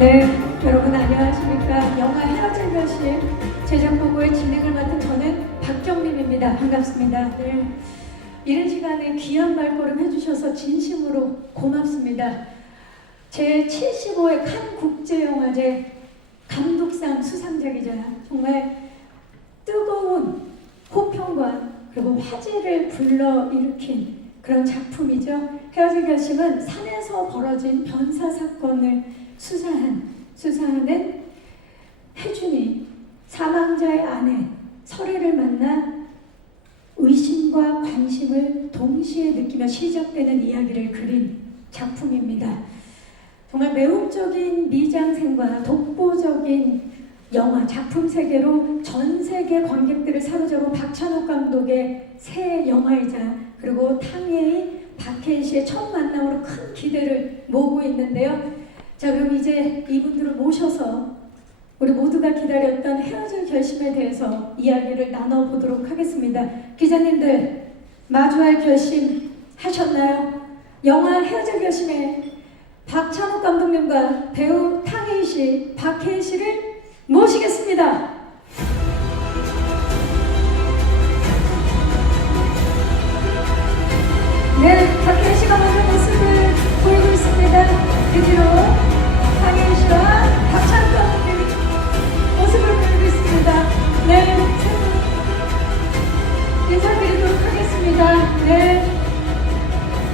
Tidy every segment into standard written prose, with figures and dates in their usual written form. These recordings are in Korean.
네, 여러분 안녕하십니까. 영화 헤어질 결심 제작보고의 진행을 맡은 저는 박경림입니다. 반갑습니다. 네, 이른 시간에 귀한 발걸음 해주셔서 진심으로 고맙습니다. 제75회 칸 국제영화제 감독상 수상작이자 정말 뜨거운 호평과 그리고 화제를 불러일으킨 그런 작품이죠. 헤어질 결심은 산에서 벌어진 변사 사건을 수사하는 혜준이 사망자의 아내 설애를 만나 의심과 관심을 동시에 느끼며 시작되는 이야기를 그린 작품입니다. 정말 매혹적인 미장센과 독보적인 영화 작품 세계로 전 세계 관객들을 사로잡은 박찬욱 감독의 새 영화이자 그리고 탕웨이 박해일 씨의 첫 만남으로 큰 기대를 모으고 있는데요. 자, 그럼 이제 이분들을 모셔서 우리 모두가 기다렸던 헤어질 결심에 대해서 이야기를 나눠보도록 하겠습니다. 기자님들 마주할 결심 하셨나요? 영화 헤어질 결심에 박찬욱 감독님과 배우 탕웨이 씨, 박해일 씨를 모시겠습니다. 네, 박해일 씨가 먼저 모습을 보이고 있습니다. 그 뒤로 탕웨이 씨와 박찬욱 감독님이 모습을 보이고 있습니다. 네, 인사드리도록 하겠습니다. 네,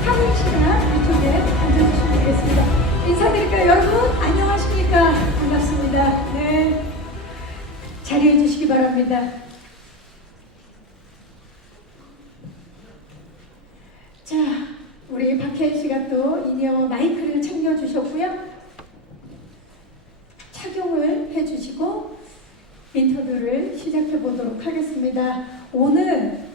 탕웨이 씨가 이쪽에 앉아주시면 되겠습니다. 인사드릴까요? 여러분 안녕하십니까? 반갑습니다. 네, 자리해 주시기 바랍니다. 자, 우리 박혜인 씨가 또 인이어 마이크를 챙겨주셨고요. 착용을 해주시고 인터뷰를 시작해 보도록 하겠습니다. 오늘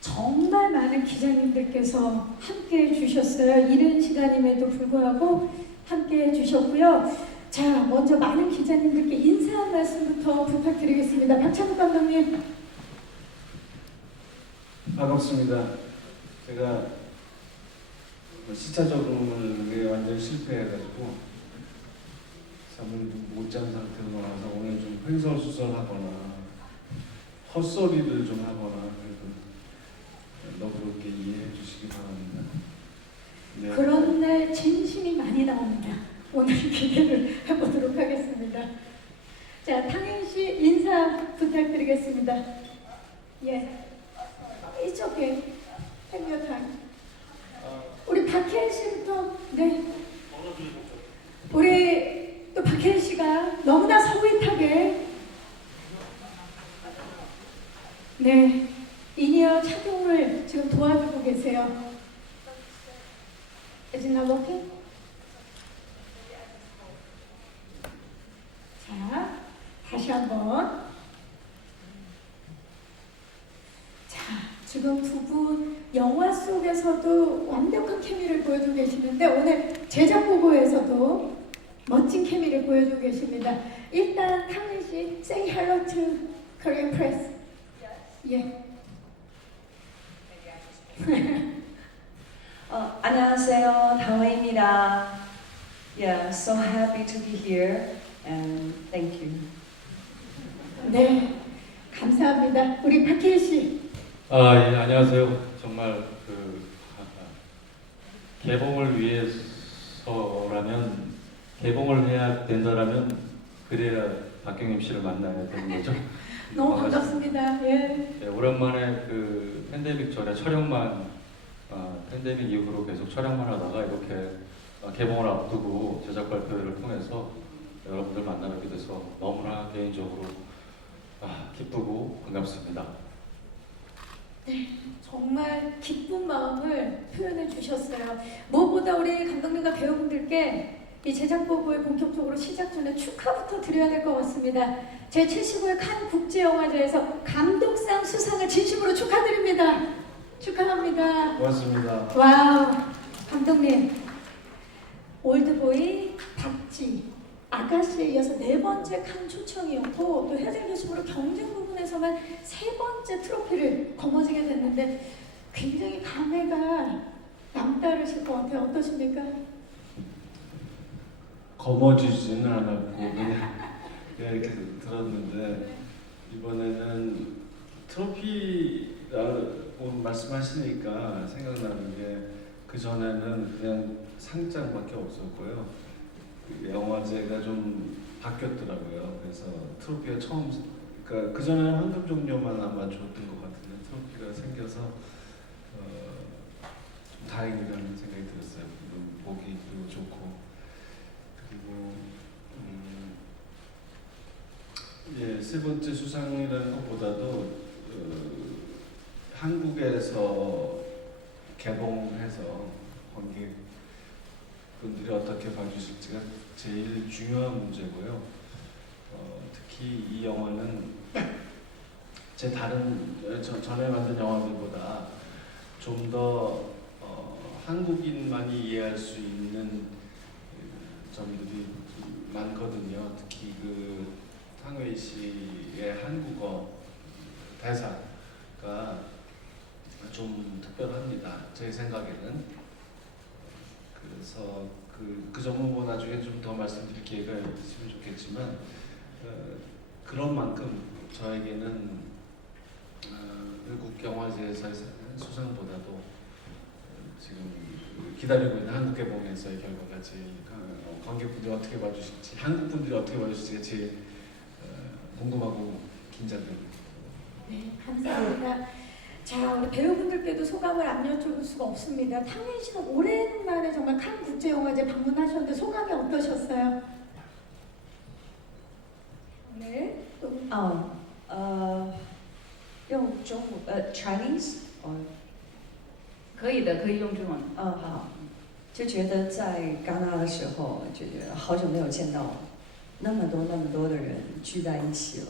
정말 많은 기자님들께서 함께 해주셨어요. 이른 시간임에도 불구하고 함께 해주셨고요. 자, 먼저 많은 기자님들께 인사 한 말씀부터 부탁드리겠습니다. 박찬욱 감독님. 반갑습니다. 제가 시차 적응을 완전히 실패해가지고 잠을 좀 못 잔 상태로 나와서 오늘 좀 횡설수설하거나 헛소리를 좀 하거나 그래도 너그럽게 이해해 주시기 바랍니다. 네. 그런 날 진심이 많이 나옵니다. 오늘 기대를 해보도록 하겠습니다. 자, 탕웨이 씨 인사 부탁드리겠습니다. 예, 이쪽에 행여탕. 우리 박혜인 씨부터. 네. 우리 또 박혜인 씨가 너무나 서윗하게 네 인이어 착용을 지금 도와주고 계세요. Is it not working? 자, 다시 한번. 자, 지금 두 분 영화 속에서도 완벽한 케미를 보여주고 계시는데 오늘 제작 보고에서도 멋진 케미를 보여주고 계십니다. 일단 탕웨이 씨, say hello to Korean press. 예. 안녕하세요, 다웨이입니다. Yeah, so happy to be here and thank you. 네, 감사합니다. 우리 박혜일 씨. 예, 안녕하세요. 정말 개봉을 위해서라면 개봉을 해야 된다라면 그래야 박경림 씨를 만나야 되는 거죠. 너무 반갑습니다. 예. 네, 오랜만에 팬데믹 전에 팬데믹 이후로 계속 촬영만 하다가 이렇게 개봉을 앞두고 제작 발표회를 통해서 여러분들 만나뵙게 돼서 너무나 개인적으로 기쁘고 반갑습니다. 네, 정말 기쁜 마음을 표현해 주셨어요. 무엇보다 우리 감독님과 배우분들께 이 제작 보고에 본격적으로 시작 전에 축하부터 드려야 될 것 같습니다. 제75회 칸 국제영화제에서 감독상 수상을 진심으로 축하드립니다. 축하합니다. 고맙습니다. 와우, 감독님. 올드보이, 박쥐, 아가씨에 이어서 네 번째 칸 초청이었고 또 헤어질 결심으로 경쟁 부분에서만 세 번째 트로피를 거머쥐게 됐는데 굉장히 감회가 남다르실 것 같아요. 어떠십니까? 거머쥐지는 않았고 그냥 이렇게 들었는데 이번에는 트로피라고 말씀하시니까 생각나는 게 그 전에는 그냥 상장밖에 없었고요. 그 영화제가 좀 바뀌었더라고요. 그래서 트로피가 처음, 그러니까 그 전에는 황금 종려만 아마 줬던 것 같은데 트로피가 생겨서 좀 다행이라는 생각이 들었어요. 보기 좋고 그리고 예, 세 번째 수상이라는 것보다도 한국에서 개봉해서 관객분들이 어떻게 봐주실지가 제일 중요한 문제고요. 특히 이 영화는 제 다른 전에 만든 영화들보다 좀 더 한국인만이 이해할 수 있는 점들이 많거든요. 특히 그 탕웨이 씨의 한국어 대사가 좀 특별합니다. 제 생각에는. 그래서 그 점은 뭐 나중에 좀 더 말씀드릴 기회가 있으면 좋겠지만 그런 만큼 저에게는 외국 영화제에서의 수상보다도 지금 기다리고 있는 한국 개봉에서의 결과가 제일 관객분들이 어떻게 봐주실지, 한국 분들이 어떻게 봐주실지가 제일 궁금하고 긴장됩니다. 네, 감사합니다. 자, 우리 배우분들께도 소감을 안 여쭤볼 수가 없습니다. 탕웨이 씨는 오랜만에 정말 칸 국제영화제 방문하셨는데 소감이 어떠셨어요? 네. 또 用中文Chinese 可以的，可以用中文。好，就觉得在戛纳的时候，觉得好久没有见到那么多的人聚在一起了，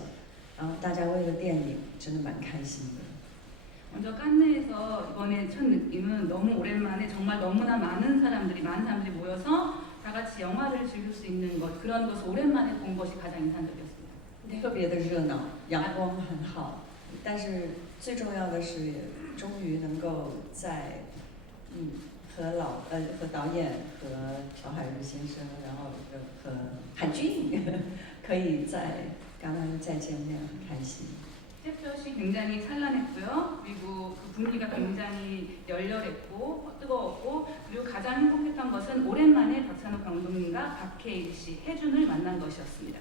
然后大家为了电影真的蛮开心的。 먼저 칸네에서 이번에 첫 느낌은 너무 오랜만에 정말 너무나 많은 사람들이 모여서 다 같이 영화를 즐길 수 있는 것 그런 것을 오랜만에 본 것이 가장 인상적이었습니다. 네. 特别的热闹，阳光很好，但是最重要的是，终于能够在和导演和朴海日先生，然后和海军可以在戛纳再见面，很开心。 캡처시 굉장히 찬란했고요. 그리고 그 분위기가 굉장히 열렬했고 뜨거웠고 그리고 가장 행복했던 것은 오랜만에 박찬욱 감독님과 박해일 씨, 혜준을 만난 것이었습니다.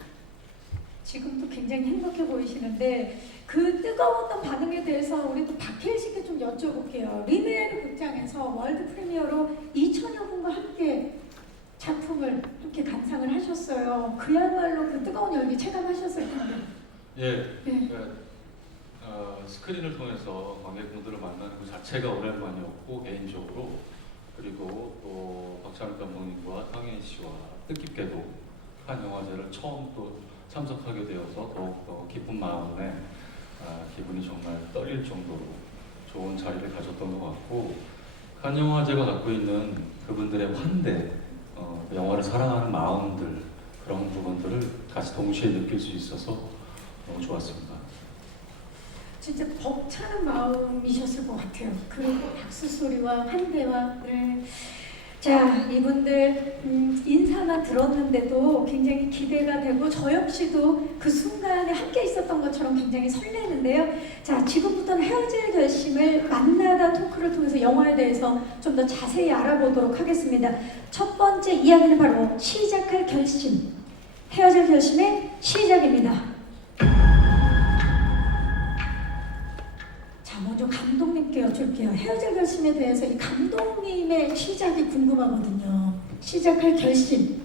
지금도 굉장히 행복해 보이시는데 그 뜨거웠던 반응에 대해서 우리 또 박해일 씨께 좀 여쭤볼게요. 리메르 극장에서 월드 프리미어로 2천여 분과 함께 작품을 함께 감상을 하셨어요. 그야말로 그 뜨거운 열기 체감하셨을 텐데. 예, 네. 스크린을 통해서 관객분들을 만나는 그 자체가 오랜만이었고 개인적으로 그리고 또 박찬욱 감독님과 탕웨이 씨와 뜻깊게도 칸 영화제를 처음 또 참석하게 되어서 더욱더 기쁜 마음에 기분이 정말 떨릴 정도로 좋은 자리를 가졌던 것 같고 칸 영화제가 갖고 있는 그분들의 환대, 영화를 사랑하는 마음들 그런 부분들을 같이 동시에 느낄 수 있어서 너무 좋았습니다. 진짜 벅차는 마음이셨을 것 같아요. 그리고 박수 소리와 환대와 네. 자, 이분들 인사만 들었는데도 굉장히 기대가 되고 저 역시도 그 순간에 함께 있었던 것처럼 굉장히 설레는데요. 자, 지금부터는 헤어질 결심을 만나다 토크를 통해서 영화에 대해서 좀 더 자세히 알아보도록 하겠습니다. 첫 번째 이야기는 바로 시작할 결심, 헤어질 결심의 시작입니다. 자, 먼저 감독님께 여쭐게요. 헤어질 결심에 대해서 이 감독님의 시작이 궁금하거든요. 시작할 결심.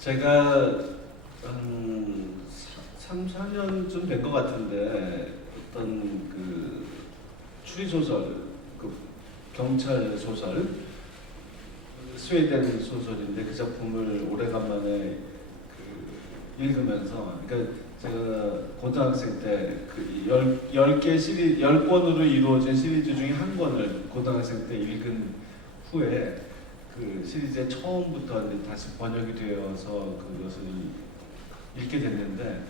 제가 한 3, 4년쯤 된 것 같은데 어떤 그 추리소설, 그 경찰 소설, 스웨덴 소설인데 그 작품을 오래간만에 읽으면서 그러니까 제가 고등학생 때 그 10개 시리즈, 10권으로 이루어진 시리즈 중에 한 권을 고등학생 때 읽은 후에 그 시리즈의 처음부터 이제 다시 번역이 되어서 그것을 읽게 됐는데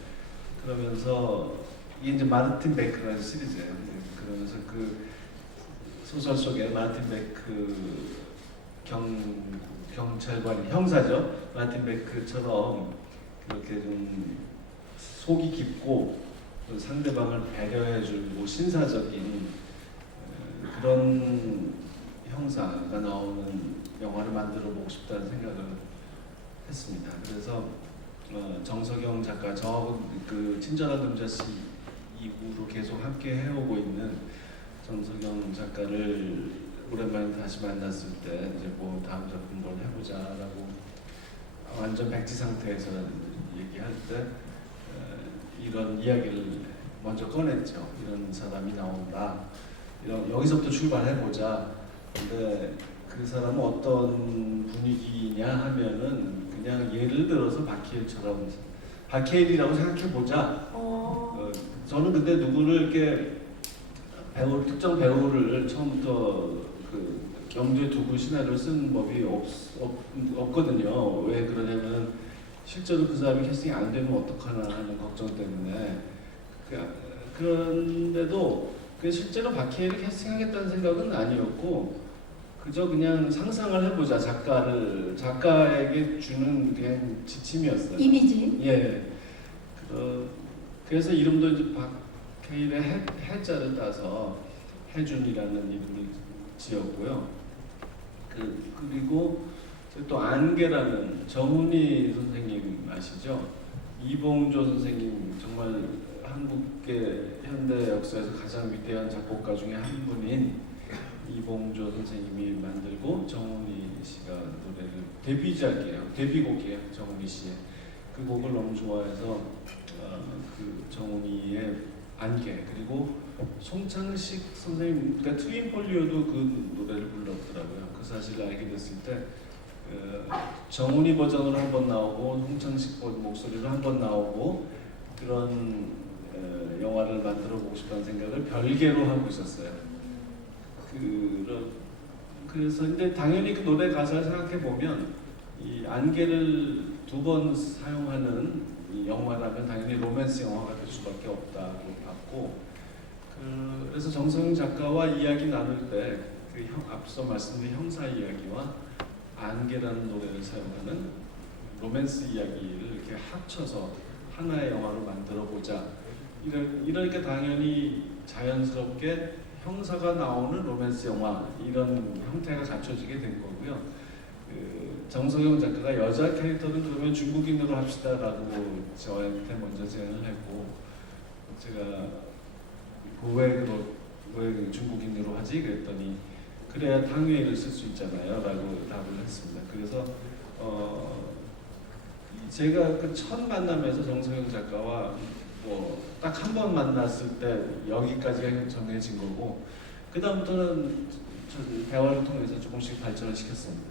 그러면서 이게 이제 마르틴 베크라는 시리즈예요. 그러면서 그 소설 속에 마르틴 베크 경찰관 형사죠. 마틴 베크처럼 그렇게 좀 속이 깊고 또 상대방을 배려해주고 신사적인 그런 형사가 나오는 영화를 만들어 보고 싶다는 생각을 했습니다. 그래서 정석영 작가, 그 친절한 금자씨 이후로 계속 함께 해오고 있는 정석영 작가를 오랜만에 다시 만났을 때 이제 뭐 다음 작품 뭘 해보자라고 완전 백지 상태에서 얘기할 때 이런 이야기를 먼저 꺼냈죠. 이런 사람이 나온다. 여기서부터 출발해보자. 근데 그 사람은 어떤 분위기냐 하면은 그냥 예를 들어서 박해일처럼 박해일이라고 생각해보자. 저는 근데 누구를 이렇게 특정 배우를 처음부터 그 염두에 두고 시나리오를 쓰는 법이 없거든요. 왜 그러냐면 실제로 그 사람이 캐스팅이 안 되면 어떡하나 하는 걱정 때문에. 그런데도 실제로 박해일을 캐스팅하겠다는 생각은 아니었고 그저 그냥 상상을 해보자. 작가에게 주는 그냥 지침이었어요. 이미지. 예. 그래서 이름도 이제 박해일의 해자를 따서 해준이라는 이름을 지었고요. 그리고 또 안개라는 정훈이 선생님 아시죠? 이봉조 선생님 정말 한국의 현대 역사에서 가장 위대한 작곡가 중에 한 분인 이봉조 선생님이 만들고 정훈이 씨가 노래를 데뷔곡이에요. 정훈이 씨의 그 곡을 너무 좋아해서 그 정훈이의 안개 그리고 송창식 선생님 그러니까 트윈폴리오도 그 노래를 불렀더라고요. 그 사실을 알게 됐을 때 정훈이 버전으로 한번 나오고 송창식 목소리로 한번 나오고 그런 영화를 만들어 보고 싶다는 생각을 별개로 하고 있었어요. 그래서 근데 당연히 그 노래 가사를 생각해 보면 이 안개를 2번 사용하는 이 영화라면 당연히 로맨스 영화가 될 수밖에 없다고 봤고 그래서 정성영 작가와 이야기 나눌 때 그 앞서 말씀드린 형사 이야기와 안개라는 노래를 사용하는 로맨스 이야기를 이렇게 합쳐서 하나의 영화로 만들어 보자. 이러니까 당연히 자연스럽게 형사가 나오는 로맨스 영화 이런 형태가 갖춰지게 된 거고요. 정석영 작가가 여자 캐릭터는 그러면 중국인으로 합시다라고 저한테 먼저 제안을 했고 제가 왜 중국인으로 하지? 그랬더니 그래야 탕웨이를 쓸 수 있잖아요 라고 답을 했습니다. 그래서 제가 그 첫 만남에서 정석영 작가와 딱 한 번 만났을 때 여기까지가 정해진 거고 그 다음부터는 대화를 통해서 조금씩 발전을 시켰습니다.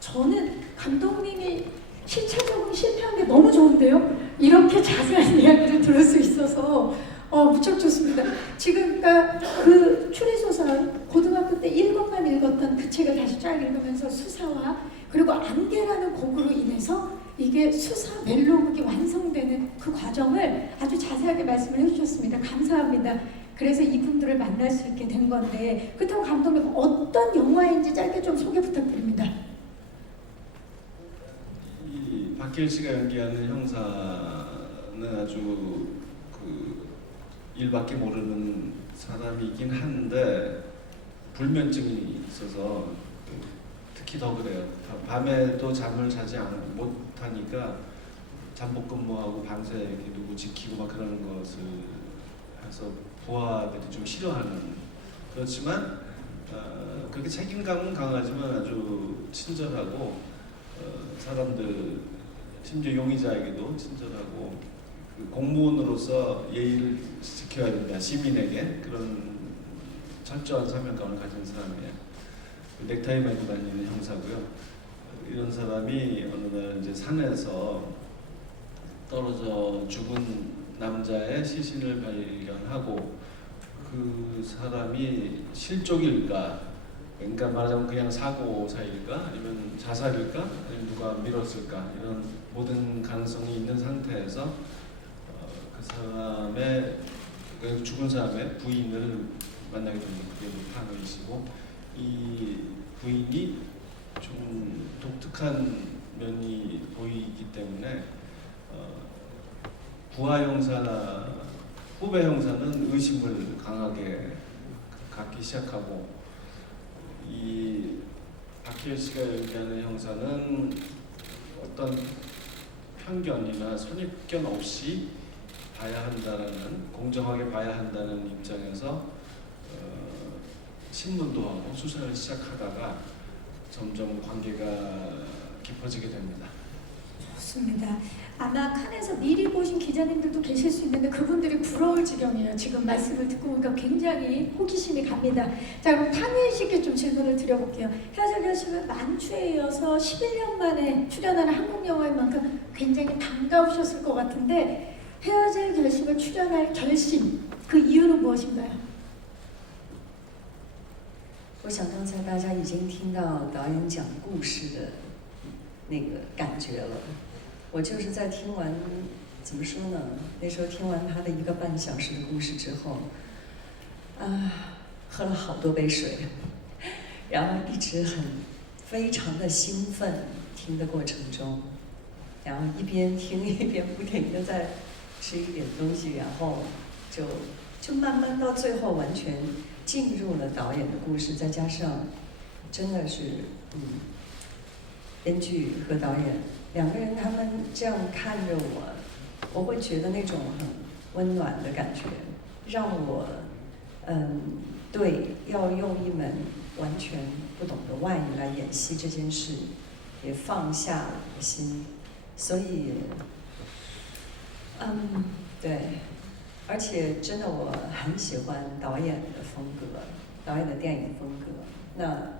저는 감독님이 실체적으로 실패한 게 너무 좋은데요. 이렇게 자세한 이야기를 들을 수 있어서 무척 좋습니다. 지금 그 추리소설 고등학교 때 1권만 읽었던 그 책을 다시 쫙 읽으면서 수사와 그리고 안개라는 곡으로 인해서 이게 수사 멜로곡이 완성되는 그 과정을 아주 자세하게 말씀을 해주셨습니다. 감사합니다. 그래서 이분들을 만날 수 있게 된 건데 그렇다고 감독님 어떤 영화인지 짧게 좀 소개 부탁드립니다. 이 박해일 씨가 연기하는 형사는 아주 그 일밖에 모르는 사람이긴 한데 불면증이 있어서 특히 더 그래요. 밤에도 잠을 자지 못하니까 잠복 근무하고 밤새 이렇게 누구 지키고 막 그러는 것을 해서 부하들이 좀 싫어하는 그렇지만 그렇게 책임감은 강하지만 아주 친절하고 사람들 심지어 용의자에게도 친절하고 그 공무원으로서 예의를 지켜야 된다 시민에게 그런 철저한 사명감을 가진 사람이에요. 넥타이 메고 다니는 형사고요. 이런 사람이 어느 날 이제 산에서 떨어져 죽은 남자의 시신을 발견하고 그 사람이 실족일까? 그러니까 말하자면 그냥 사고사일까? 아니면 자살일까? 아니면 누가 밀었을까? 이런 모든 가능성이 있는 상태에서 그 사람의 죽은 사람의 부인을 만나게 됩니다. 그게 탕웨이시고 이 부인이 좀 독특한 면이 보이기 때문에 부하 형사나 후배 형사는 의심을 강하게 갖기 시작하고 이 박해일 씨가 얘기하는 형사는 어떤 편견이나 선입견 없이 봐야 한다는, 공정하게 봐야 한다는 입장에서 신문도 하고 수사를 시작하다가 점점 관계가 깊어지게 됩니다. 좋습니다. 아마 칸에서 미리 보신 기자님들도 계실 수 있는데 그분들이 부러울 지경이에요. 지금 말씀을 듣고 보니까 굉장히 호기심이 갑니다. 자, 그럼 탕웨이 씨께 좀 질문을 드려볼게요. 헤어질 결심은 만추에 이어서 11년 만에 출연하는 한국 영화인 만큼 굉장히 반가우셨을 것 같은데 헤어질 결심을 출연할 결심, 그 이유는 무엇인가요? 我想刚才大家已经听到导演讲故事的那个感觉了。我就是在听完，怎么说呢？那时候听完他的1个半小时的故事之后，喝了好多杯水，然后一直非常的兴奋，听的过程中，然后一边听一边不停的在吃一点东西，然后就慢慢到最后完全进入了导演的故事，再加上真的是编剧和导演2个人，他们这样看着我会觉得那种很温暖的感觉，让我对要用一门完全不懂的外语来演戏这件事也放下了心，所以对。而且真的我很喜欢导演的风格，导演的电影风格。那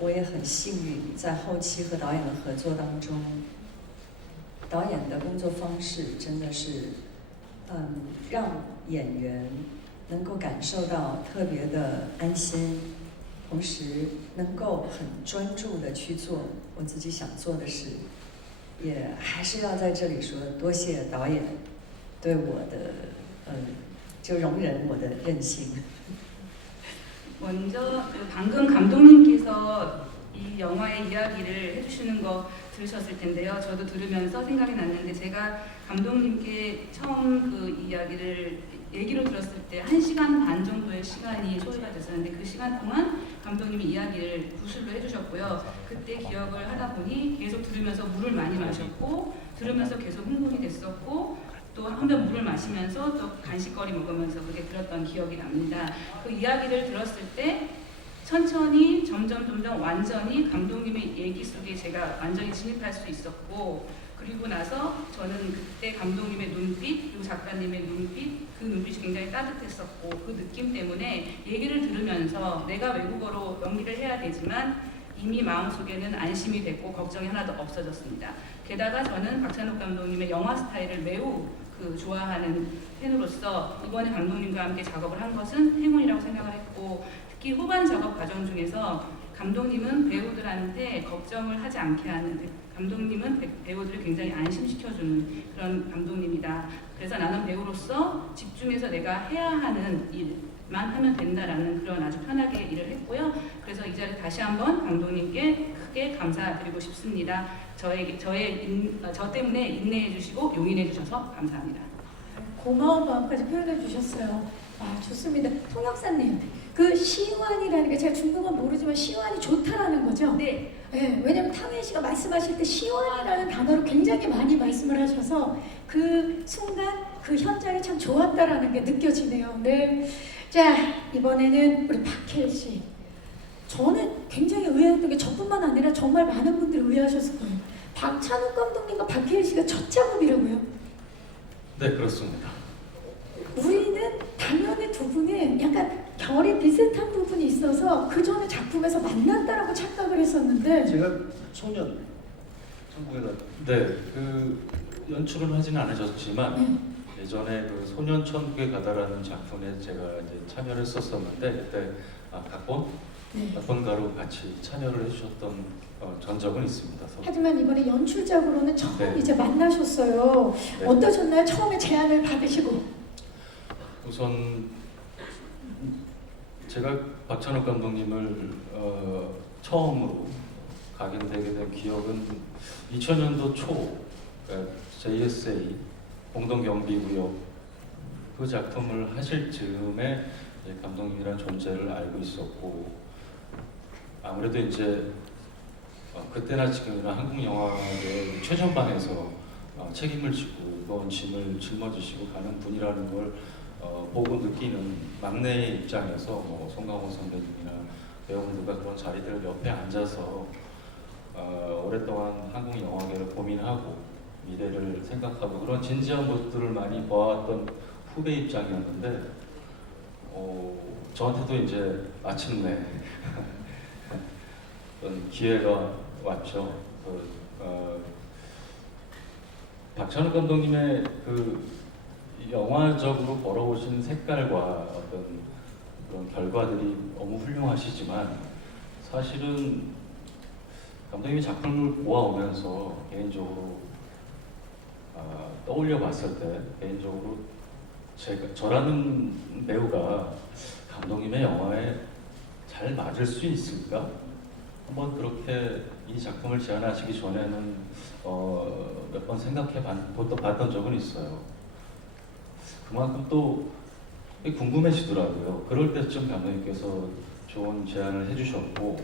我也很幸运，在后期和导演的合作当中，导演的工作方式真的是，让演员能够感受到特别的安心，同时能够很专注的去做我自己想做的事。也还是要在这里说，多谢导演对我的，就容忍我的任性。 먼저 방금 감독님께서 이 영화의 이야기를 해주시는 거 들으셨을 텐데요. 저도 들으면서 생각이 났는데 제가 감독님께 처음 그 이야기를 얘기로 들었을 때 1시간 반 정도의 시간이 소요가 됐었는데 그 시간 동안 감독님이 이야기를 구술로 해주셨고요. 그때 기억을 하다 보니 계속 들으면서 물을 많이 마셨고 들으면서 계속 흥분이 됐었고 또 한 번 물을 마시면서 또 간식거리 먹으면서 그렇게 들었던 기억이 납니다. 그 이야기를 들었을 때 천천히 점점 완전히 감독님의 얘기 속에 제가 완전히 진입할 수 있었고 그리고 나서 저는 그때 감독님의 눈빛 그리고 작가님의 눈빛 그 눈빛이 굉장히 따뜻했었고 그 느낌 때문에 얘기를 들으면서 내가 외국어로 연기를 해야 되지만 이미 마음속에는 안심이 됐고 걱정이 하나도 없어졌습니다. 게다가 저는 박찬욱 감독님의 영화 스타일을 매우 좋아하는 팬으로서 이번에 감독님과 함께 작업을 한 것은 행운이라고 생각을 했고 특히 후반 작업 과정 중에서 감독님은 배우들한테 걱정을 하지 않게 하는 감독님은 배우들을 굉장히 안심시켜주는 그런 감독님이다. 그래서 나는 배우로서 집중해서 내가 해야 하는 일만 하면 된다라는 그런 아주 편하게 일을 했고요. 그래서 이 자리에 다시 한번 감독님께 크게 감사드리고 싶습니다. 저 때문에 인내해 주시고 용인해 주셔서 감사합니다. 고마운 마음까지 표현해 주셨어요. 아, 좋습니다. 통역사님, 그 시완이라는 게 제가 중국어는 모르지만 시완이 좋다라는 거죠? 네. 네, 왜냐면 탕웨이 씨가 말씀하실 때 시완이라는 단어를 굉장히 많이 말씀을 하셔서 그 순간 그 현장이 참 좋았다라는 게 느껴지네요. 네. 자, 이번에는 우리 박해일 씨. 저는 굉장히 의아했던 게 저뿐만 아니라 정말 많은 분들이 의아하셨을 거예요. 박찬욱 감독님과 박해일 씨가 첫 작업이라고요? 네, 그렇습니다. 우리는 당연히 두 분이 약간 결이 비슷한 부분이 있어서 그 전에 작품에서 만났다라고 착각을 했었는데 제가 소년 천국에 네, 그 연출은 하지는 않으셨지만 예전에 그 소년 천국에 가다라는 작품에 제가 이제 참여를 했었었는데 그때 각본가로 같이 참여를 해주셨던 전적은 있습니다. 하지만 이번에 연출작으로는 처음 네. 이제 만나셨어요. 네. 어떠셨나요? 처음에 제안을 받으시고. 우선 제가 박찬욱 감독님을 처음으로 각인되게 된 기억은 2000년도 초 JSA 공동경비구역 그 작품을 하실 즈음에 이제 감독님이란 존재를 알고 있었고, 아무래도 이제 그때나 지금이나 한국 영화의 최전방에서 책임을 지고 무거운 짐을 짊어지시고 가는 분이라는 걸 보고 느끼는 막내의 입장에서 뭐 송강호 선배님이나 배우분들과 그런 자리들 옆에 앉아서 오랫동안 한국 영화계를 고민하고 미래를 생각하고 그런 진지한 모습들을 많이 보았던 후배 입장이었는데 저한테도 이제 마침내 어떤 기회가 왔죠. 박찬욱 감독님의 그 영화적으로 벌어오신 색깔과 어떤 그런 결과들이 너무 훌륭하시지만 사실은 감독님이 작품을 모아오면서 개인적으로 떠올려 봤을 때 개인적으로 저라는 배우가 감독님의 영화에 잘 맞을 수 있을까? 한번 그렇게 이 작품을 제안하시기 전에는 몇 번 생각해 봤던 적은 있어요. 그만큼 또 궁금해지더라고요. 그럴 때쯤 감독님께서 좋은 제안을 해주셨고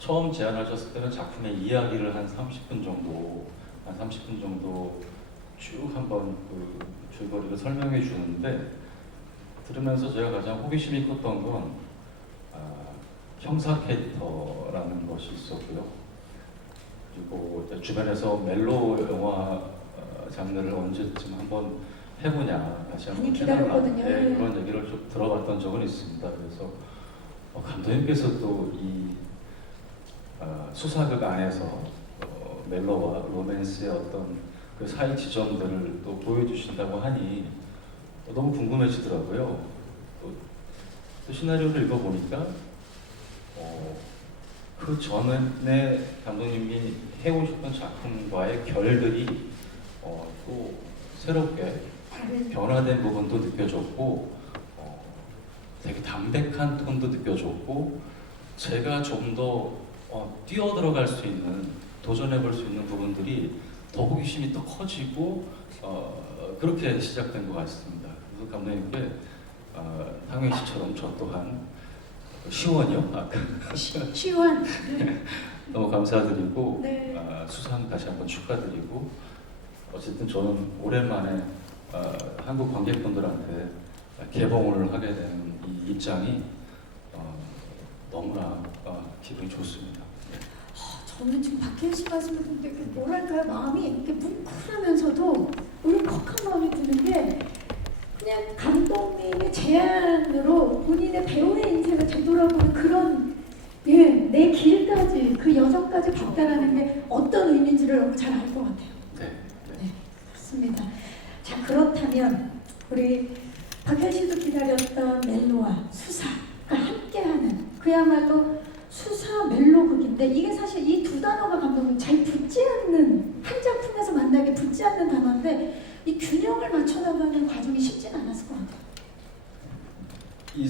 처음 제안하셨을 때는 작품의 이야기를 한 30분 정도 쭉 한번 그 줄거리를 설명해 주는데 들으면서 제가 가장 호기심이 컸던 건 형사 캐릭터라는 것이 있었고요. 그리고 주변에서 멜로 영화 장르를 언제쯤 한번 해보냐, 다시 한번 많이 기다렸거든요. 네, 그런 얘기를 좀 들어봤던 적은 있습니다. 그래서 감독님께서도 이 수사극 안에서 멜로와 로맨스의 어떤 그 사이 지점들을 또 보여주신다고 하니 너무 궁금해지더라고요. 또 시나리오를 읽어보니까 그 전에 감독님이 해오셨던 작품과의 결들이 또 새롭게 변화된 부분도 느껴졌고 되게 담백한 톤도 느껴졌고 제가 좀 더 뛰어들어갈 수 있는, 도전해볼 수 있는 부분들이 더 호기심이 더 커지고 그렇게 시작된 것 같습니다. 그래서 감독님께 황희 씨처럼 저 또한 시원이요? 시원. 너무 감사드리고 네. 수상 다시 한번 축하드리고 어쨌든 저는 오랜만에 한국 관객분들한테 개봉을 하게 된 이 입장이 너무나 기분이 좋습니다. 저는 지금 박혜인 씨 말씀을 듣는데 이렇게 뭐랄까요, 마음이 이렇게 뭉클하면서도 울컥한 마음이 드는 게 그냥 감독님의 제안으로 본인의 배우의 인생을 되돌아보는 그런 내 길까지 그 여정까지 봤다라는 게 어떤 의미인지를 너무 잘 알 것 같아요. 네. 네, 그렇습니다. 자, 그렇다면 우리 박혜인 씨도 기다렸던 멜로와 수사가 함께하는 그야말로 수사 멜로극인데 이게 사실 이 두 단어가 감독님 잘 붙지 않는, 한 작품에서 만나게 붙지 않는 단어인데 이 균형을 맞춰 나가는 과정이 쉽진 않았을 것 같아요. 이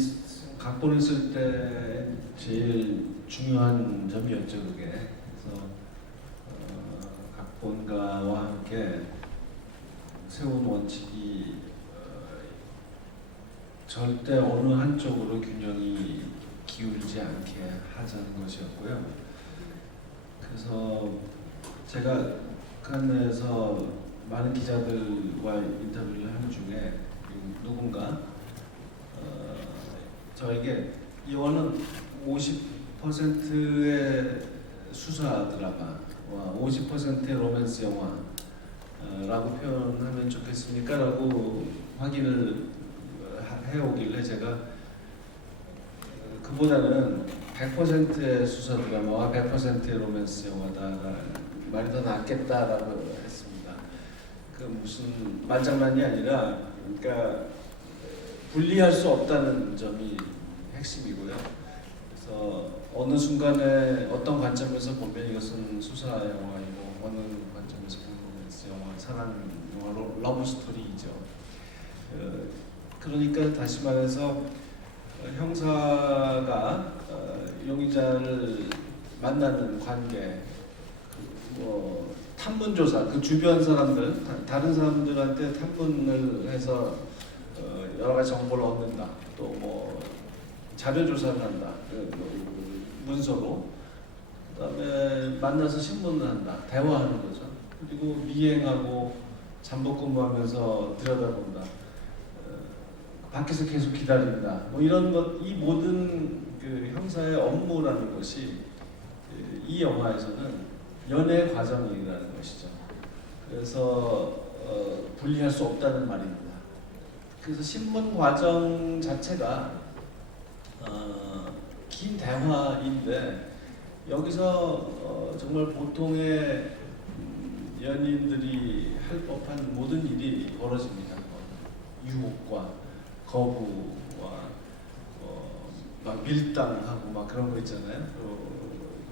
각본을 쓸 때 제일 중요한 점이었죠, 그게. 그래서 각본가와 함께 세운 원칙이 절대 어느 한쪽으로 균형이 기울지 않게 하자는 것이었고요. 그래서 제가 칸에서 많은 기자들과 인터뷰를 하는 중에 누군가 저에게 이 영화는 50%의 수사 드라마와 50%의 로맨스 영화라고 표현하면 좋겠습니까? 라고 확인을 해오길래 제가 그보다는 100%의 수사 드라마와 100%의 로맨스 영화다 말이 더 낫겠다라고 했습니다. 그 무슨 말장난이 아니라 그러니까 분리할 수 없다는 점이 핵심이고요. 그래서 어느 순간에 어떤 관점에서 보면 이것은 수사 영화이고 어느 관점에서 보면 로맨스 영화, 사랑 영화, 러브 스토리이죠. 그러니까 다시 말해서 형사가 용의자를 만나는 관계, 뭐 탐문조사, 그 주변 사람들, 다른 사람들한테 탐문을 해서 여러 가지 정보를 얻는다. 또 뭐 자료 조사를 한다. 문서로. 그다음에 만나서 신문을 한다. 대화하는 거죠. 그리고 미행하고 잠복근무하면서 들여다본다. 밖에서 계속 기다린다. 뭐 이런 것, 이 모든 그 형사의 업무라는 것이 이 영화에서는 연애 과정이라는 것이죠. 그래서 분리할 수 없다는 말입니다. 그래서 신문 과정 자체가 긴 대화인데 여기서 정말 보통의 연인들이 할 법한 모든 일이 벌어집니다. 유혹과 거부와 막 밀당하고 막 그런 거 있잖아요.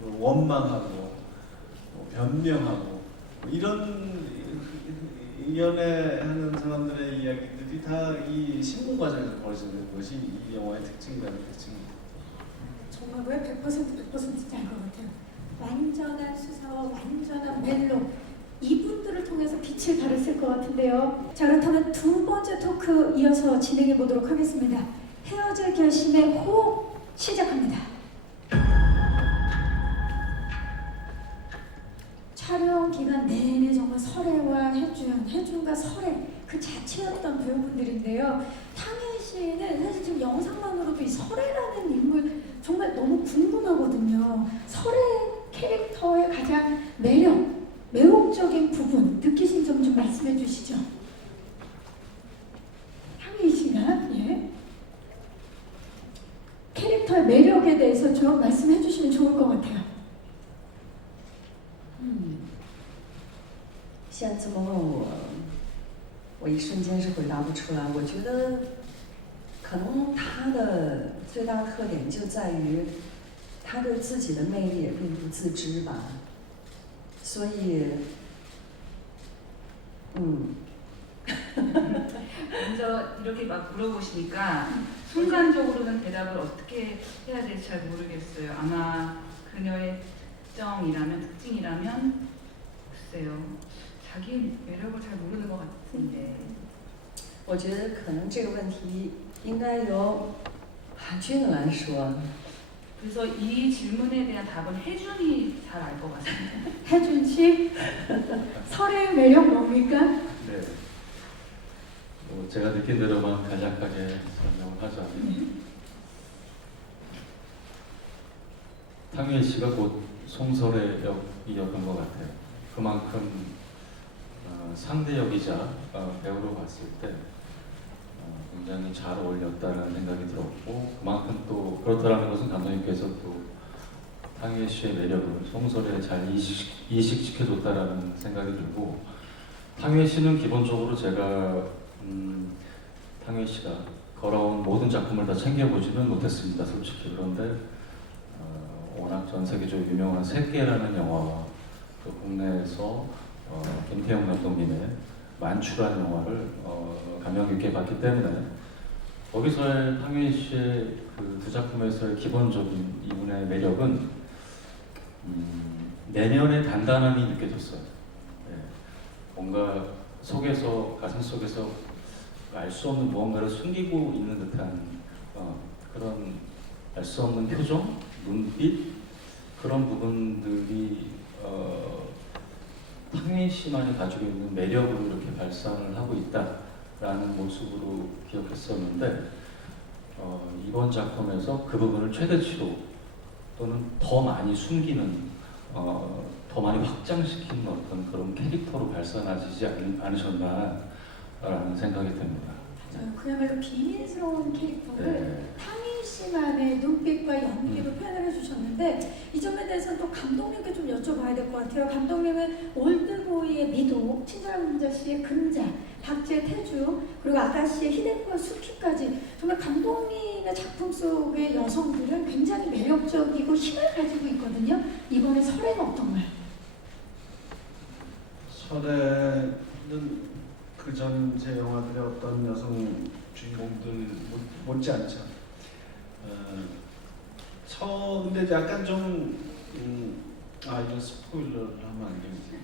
그리고 원망하고 변명하고 이런 연애하는 사람들의 이야기들이 다 이 신문 과정에서 벌어지는 것이 이 영화의 특징이라는 특징입니다. 정말 왜 100%인지 알 것 같아요. 완전한 수사와 완전한 멜로, 이분들을 통해서 빛을 발했을 것 같은데요. 자, 그렇다면 두 번째 토크 이어서 진행해 보도록 하겠습니다. 헤어질 결심의 호흡 시작합니다. 촬영 기간 내내 정말 설애와 혜준과 설애 그 자체였던 배우분들인데요. 탕혜희 씨는 사실 지금 영상만으로도 이 설애라는 인물 정말 너무 궁금하거든요. 설애 캐릭터의 가장 매혹적인 부분 느끼신 점 좀 말씀해 주시죠. 탕혜희 씨가 캐릭터의 매력에 대해서 좀 말씀해 주시면 좋을 것 같아요. 现在这么问我，我一瞬间是回答不出来。我觉得可能他的最大特点就在于他对自己的魅力也并不自知吧。所以， 먼저 이렇게 막 물어보시니까 순간적으로는 대답을 어떻게 해야 될지 잘 모르겠어요. 아마 그녀의 특징이라면 글쎄요. 자기 매력을 잘 모르는 것 같은데. 我觉得可能这个问题应该由韩君来说。 그래서 이 질문에 대한 답은 혜준이 잘 알 것 같습니다. 혜준 씨, 설의 매력 뭡니까? 네. 제가 느낀 대로만 간략하게 설명을 하자면 탕혜희 씨가 곧 송설의 역이었던 것 같아요. 그만큼 상대 역이자 배우로 봤을 때 굉장히 잘 어울렸다는 생각이 들었고, 그만큼 또 그렇다라는 것은 감독님께서 또 탕혜희 씨의 매력을 송설에 잘 이식시켜줬다라는 생각이 들고, 탕혜희 씨는 기본적으로 제가 탕혜희 씨가 걸어온 모든 작품을 다 챙겨보지는 못했습니다, 솔직히. 그런데 워낙 전 세계적으로 유명한 새끼라는 영화와 또 국내에서 김태형 감독님의 만추라는 영화를 감명 깊게 봤기 때문에 거기서의 탕혜희 씨의 그 두 작품에서의 기본적인 이분의 매력은 내면의 단단함이 느껴졌어요. 네. 뭔가 가슴 속에서 알 수 없는 무언가를 숨기고 있는 듯한 그런 알 수 없는 표정, 눈빛, 그런 부분들이 탕혜희 씨만이 가지고 있는 매력으로 이렇게 발산을 하고 있다라는 모습으로 기억했었는데, 이번 작품에서 그 부분을 최대치로 또는 더 많이 숨기는, 더 많이 확장시키는 어떤 그런 캐릭터로 발산하지 않으셨나라는 생각이 듭니다. 맞아요. 그야말로 비밀스러운 캐릭터를 네. 탕혜희 씨만의 눈빛과 연기로 표현을 해주셨는데, 이 점에 대해서는 또 감독님께 좀 여쭤봐야 될 것 같아요. 감독님은 올드보이의 미도, 친절문자 씨의 금자, 박제 태주, 그리고 아가씨의 히데코와 수키까지 정말 감독님의 작품 속의 여성들은 굉장히 매력적이고 힘을 가지고 있거든요. 이번에 설애는 어떤가요? 설애는 그전 제 영화들의 어떤 여성 주인공들 못지않죠. 근데 약간 좀 이건 스포일러를 하면 안 되지.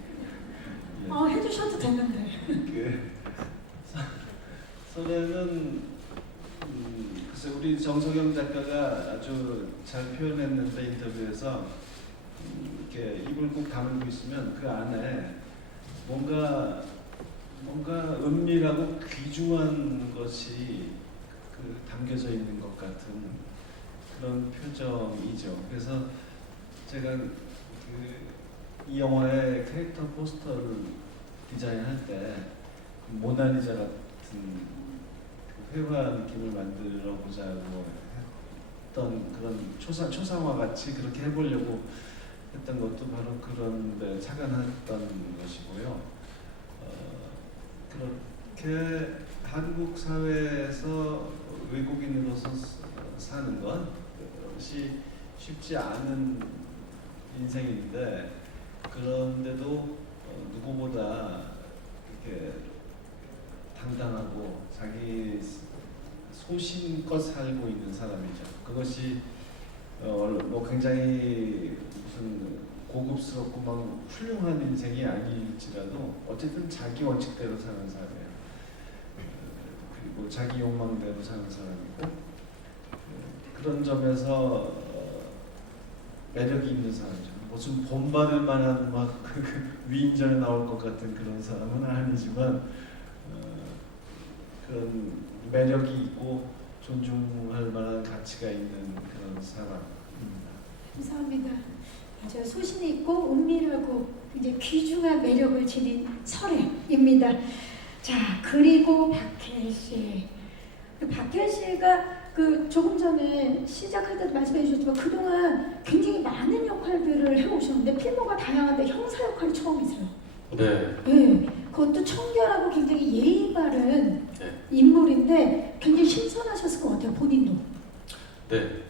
예. 해주셔도 되는데. 그 설에는 글쎄 우리 정석영 작가가 아주 잘 표현했는데 인터뷰에서 이렇게 입을 꼭 다물고 있으면 그 안에 뭔가 은밀하고 귀중한 것이 담겨져 있는 것 같은 그런 표정이죠. 그래서 제가 이 영화의 캐릭터 포스터를 디자인할 때 모나리자 같은 회화 느낌을 만들어 보자고 했던 그런 초상화 같이 그렇게 해보려고 했던 것도 바로 그런데 착안했던 것이고요. 그렇게 한국 사회에서 외국인으로서 사는 것이 쉽지 않은 인생인데 그런데도 누구보다 이렇게 당당하고 자기 소신껏 살고 있는 사람이죠. 그것이 뭐 굉장히 무슨 고급스럽고 막 훌륭한 인생이 아닐지라도 어쨌든 자기 원칙대로 사는 사람이에요. 그리고 자기 욕망대로 사는 사람이고 그런 점에서 매력이 있는 사람이죠. 무슨 본받을 만한 막 위인전에 나올 것 같은 그런 사람은 아니지만 그런 매력이 있고 존중할 만한 가치가 있는 그런 사람입니다. 감사합니다. 맞아요. 소신이 있고 은밀하고 이제 귀중한 매력을 지닌 설애입니다. 자, 그리고 박해일 씨. 박해일 씨가 조금 전에 시작할 때도 말씀해 주셨지만 그동안 굉장히 많은 역할들을 해오셨는데 필모가 다양한데 형사 역할이 처음이세요. 네. 네, 그것도 청결하고 굉장히 예의 바른 네. 인물인데 굉장히 신선하셨을 것 같아요, 본인도. 네.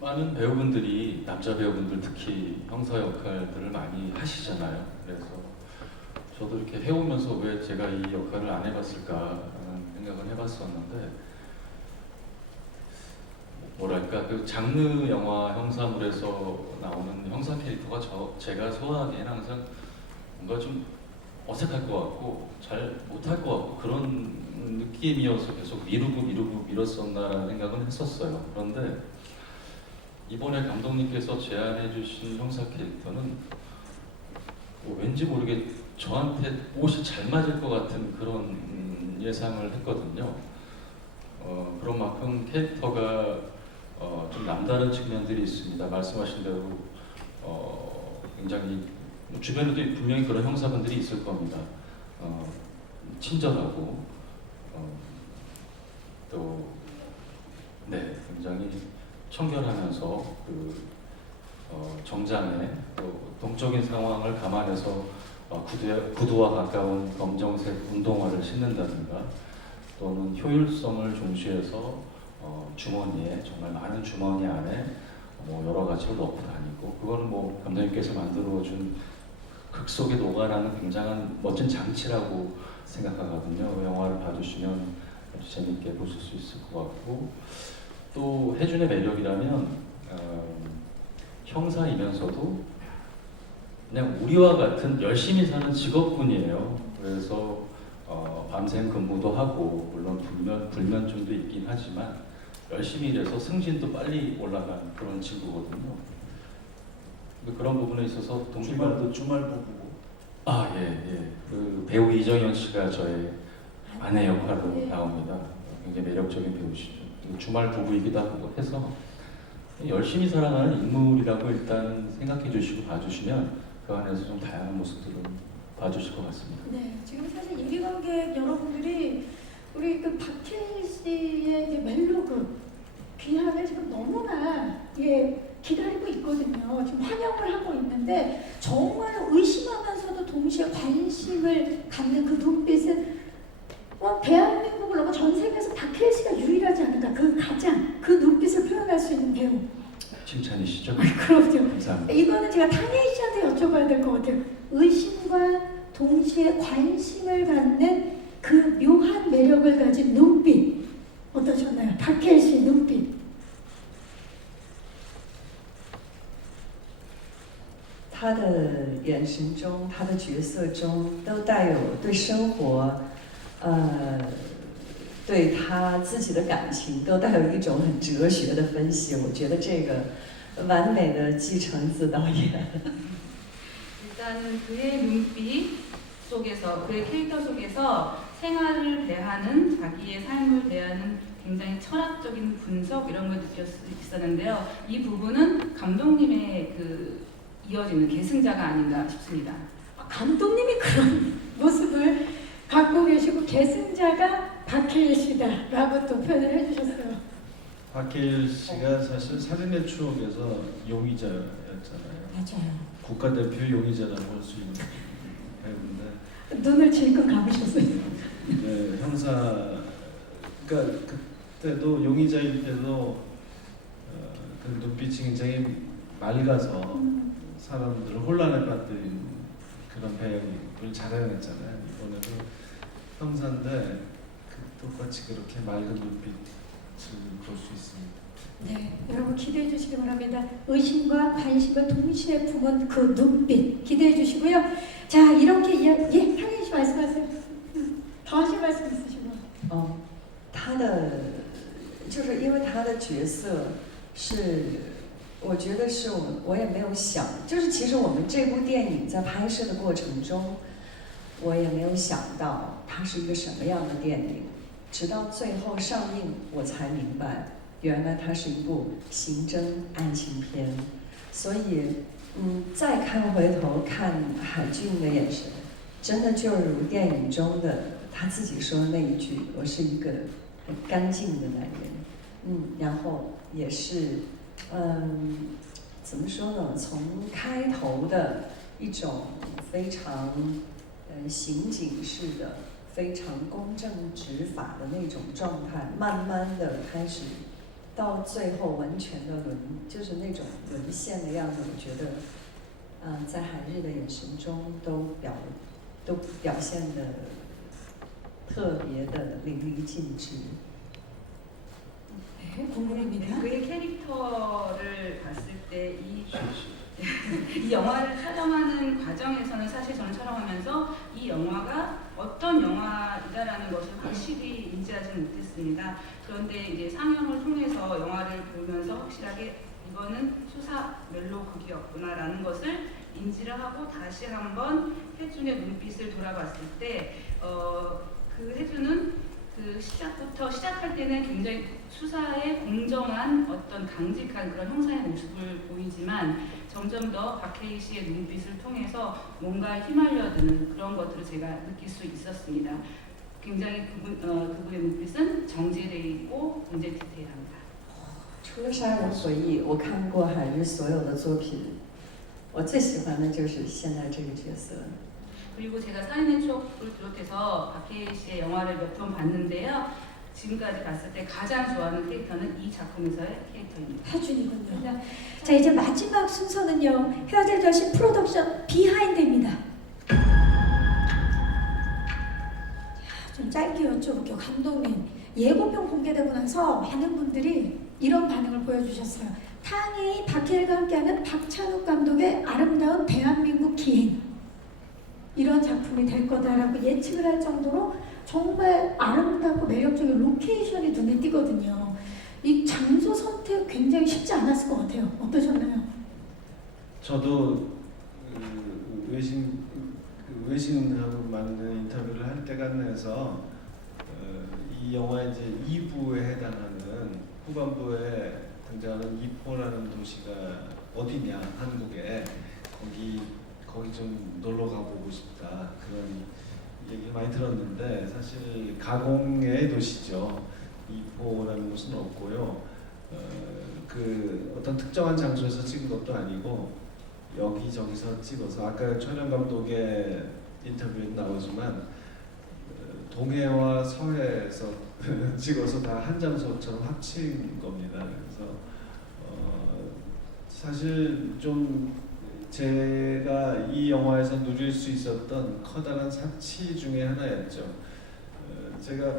많은 배우분들이 남자 배우분들 특히 형사 역할들을 많이 하시잖아요. 그래서 저도 이렇게 해오면서 왜 제가 이 역할을 안 해봤을까라는 생각을 해봤었는데 뭐랄까 그 장르 영화 형사물에서 나오는 형사 캐릭터가 제가 소화하기에는 항상 뭔가 좀 어색할 것 같고 잘 못할 것 같고 그런 느낌이어서 계속 미뤘었나라는 생각은 했었어요. 그런데 이번에 감독님께서 제안해 주신 형사 캐릭터는 왠지 모르게 저한테 옷이 잘 맞을 것 같은 그런 예상을 했거든요. 그런 만큼 캐릭터가 좀 남다른 측면들이 있습니다. 말씀하신 대로 굉장히 주변에도 분명히 그런 형사분들이 있을 겁니다. 친절하고 또 굉장히 청결하면서 정장에 또 동적인 상황을 감안해서 구두와 가까운 검정색 운동화를 신는다든가 또는 효율성을 중시해서 주머니에 정말 많은 주머니 안에 여러 가지를 넣고 다니고 그거는 감독님께서 만들어준 극 속에 녹아나는 굉장한 멋진 장치라고 생각하거든요. 영화를 봐주시면 아주 재밌게 보실 수 있을 것 같고 또 해준의 매력이라면 형사이면서도 그냥 우리와 같은 열심히 사는 직업군이에요. 그래서 밤샘 근무도 하고 물론 불면증도 있긴 하지만 열심히 일해서 승진도 빨리 올라간 그런 친구거든요. 그런 부분에 있어서 주말 부부고. 예. 그 배우 이정현 씨가 저의 아내 역할로 네. 나옵니다. 굉장히 매력적인 배우시죠. 주말 부부이기도 하고 해서 열심히 살아가는 인물이라고 일단 생각해 주시고 봐주시면 그 안에서 좀 다양한 모습들을 봐주실 것 같습니다. 네, 지금 사실 예비관객 여러분들이 우리 박해일 씨의 이제 멜로그 귀환을 지금 너무나 기다리고 있거든요. 지금 환영을 하고 있는데 정말 의심하면서도 동시에 관심을 갖는 그 눈빛은 대한민국을 넘어 전 세계에서 박해일 씨가 유일하지 않을까. 그 눈빛을 표현할 수 있는 배우. 칭찬이시죠? 그럼요. 감사합니다. 이거는 제가 탕예희 씨한테 여쭤봐야 될 것 같아요. 의심과 동시에 관심을 갖는 그 묘한 매력을 가진 눈빛 어떠셨나요? 박해일 씨의 눈빛. 他的眼神中，他的角色中都带有对生活，对他自己的感情都带有一种很哲学的分析。我觉得这个完美的继承自导演。 일단은 그의 눈빛 속에서, 그의 캐릭터 속에서 생활을 대하는, 자기의 삶을 대하는 굉장히 철학적인 분석 이런 걸 느낄 수 있었는데요. 이 부분은 감독님의 그 이어지는 계승자가 아닌가 싶습니다. 감독님이 그런 모습을 갖고 계시고 계승자가 박해일 씨다라고 또 표현을 해주셨어요. 박해일 씨가 사실 살인의 추억에서 용의자였잖아요. 맞아요. 국가대표 용의자라고 할 수 있는 배우인데 눈을 질끈 감으셨어요. 네, 형사 그러니까 그때도 용의자일 때도 그 눈빛이 굉장히 맑아서 사람들을 혼란에 빠뜨린 그런 배역을 잘해냈잖아요. 이번에도 형사인데 똑같이 그렇게 맑은 눈빛을 볼 수 있습니다. 네, 여러분 기대해 주시기 바랍니다. 의심과 관심을 동시에 품은 그 눈빛 기대해 주시고요. 자, 이렇게 예, 탕인 씨 말씀하세요. 더 하실 말씀 있으시면. 他的就是因为他的角色是，我觉得是我也没有想，就是其实我们这部电影在拍摄的过程中，我也没有想到它是一个什么样的电影，直到最后上映我才明白。 原来它是一部刑侦爱情片，所以，再看回头看海俊的眼神，真的就如电影中的他自己说的那一句：“我是一个很干净的男人。”然后也是，怎么说呢？从开头的一种非常，刑警式的、非常公正执法的那种状态，慢慢的开始。 到最后完全的就是那种沦陷的样子，我觉得，在海日的眼神中都表现的特别的淋漓尽致。 네, 궁금합니다. 그의 캐릭터를 봤을 때 이 영화를 촬영하는 과정에서는 사실 저는 촬영하면서 이 영화가 어떤 영화이다라는 것을 확실히 인지하지 못했습니다. 그런데 이제 상영을 통해서 영화를 보면서 확실하게 이거는 수사 멜로극이었구나라는 것을 인지를 하고 다시 한번 혜준의 눈빛을 돌아봤을 때 그 혜준은 그 시작할 때는 굉장히 수사에 공정한 어떤 강직한 그런 형사의 모습을 보이지만 점점 더 박해일 씨의 눈빛을 통해서 뭔가 휘말려드는 그런 것들을 제가 느낄 수 있었습니다. 굉장히 그분의 눈빛은 정제되어 있고 굉장히 디테일합니다. 除了《杀人回忆》，我看过海日所有的作品，我最喜欢的就是现在这个角色。 그리고 제가 살인의 추억을 비롯해서 박해일 씨의 영화를 몇 편 봤는데요. 지금까지 봤을 때 가장 좋아하는 캐릭터는 이 작품에서의 캐릭터입니다. 하준이군요. 자, 이제 마지막 순서는요. 헤어질 결심 프로덕션 비하인드입니다. 좀 짧게 여쭤볼게요. 감독님, 예고편 공개되고 나서 많은 분들이 이런 반응을 보여주셨어요. 탕웨이 박해일과 함께하는 박찬욱 감독의 아름다운 대한민국 기행. 이런 작품이 될 거다라고 예측을 할 정도로 정말 아름답고 매력적인 로케이션이 눈에 띄거든요. 이 장소 선택 굉장히 쉽지 않았을 것 같아요. 어떠셨나요? 저도 외신하고 많은 인터뷰를 할 때 간해서 이 영화 이제 2부에 해당하는 후반부에 등장하는 이포라는 도시가 어디냐 한국에 거기 좀 놀러 가보고 싶다 그런 얘기 많이 들었는데 사실 가공의 도시죠. 이포라는 곳은 없고요. 그 어떤 특정한 장소에서 찍은 것도 아니고 여기저기서 찍어서 아까 촬영 감독의 인터뷰에 나오지만 동해와 서해에서 찍어서 다 한 장소처럼 합친 겁니다. 그래서 사실 좀 제가 이 영화에서 누릴 수 있었던 커다란 사치 중에 하나였죠. 제가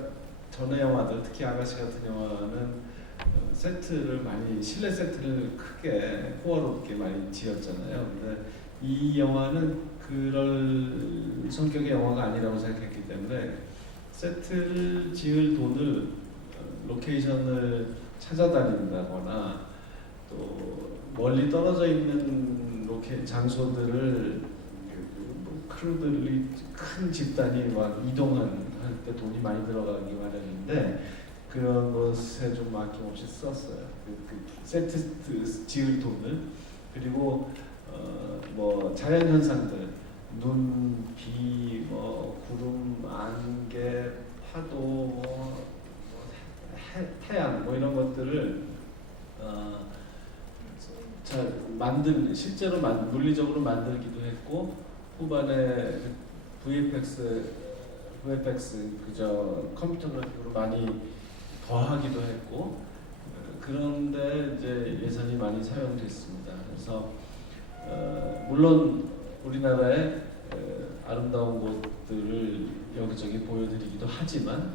전에 영화들, 특히 아가씨 같은 영화는 세트를 많이 실내 세트를 크게 호화롭게 많이 지었잖아요. 근데 이 영화는 그럴 성격의 영화가 아니라고 생각했기 때문에 세트를 지을 돈을 로케이션을 찾아다닌다거나 또 멀리 떨어져 있는 장소들을 크루들이 큰 집단이 막 이동할 때 돈이 많이 들어가기 마련인데 그런 것에 좀 아낌없이 썼어요. 그 세트 지을 돈을. 그리고 뭐 자연 현상들, 눈, 비, 뭐 구름, 안개, 파도, 뭐 태양, 뭐 이런 것들을 실제로 물리적으로 만들기도 했고 후반에 VFX 그저 컴퓨터 그래픽으로 많이 더하기도 했고 그런데 이제 예산이 많이 사용됐습니다. 그래서 물론 우리나라의 아름다운 곳들을 여기저기 보여드리기도 하지만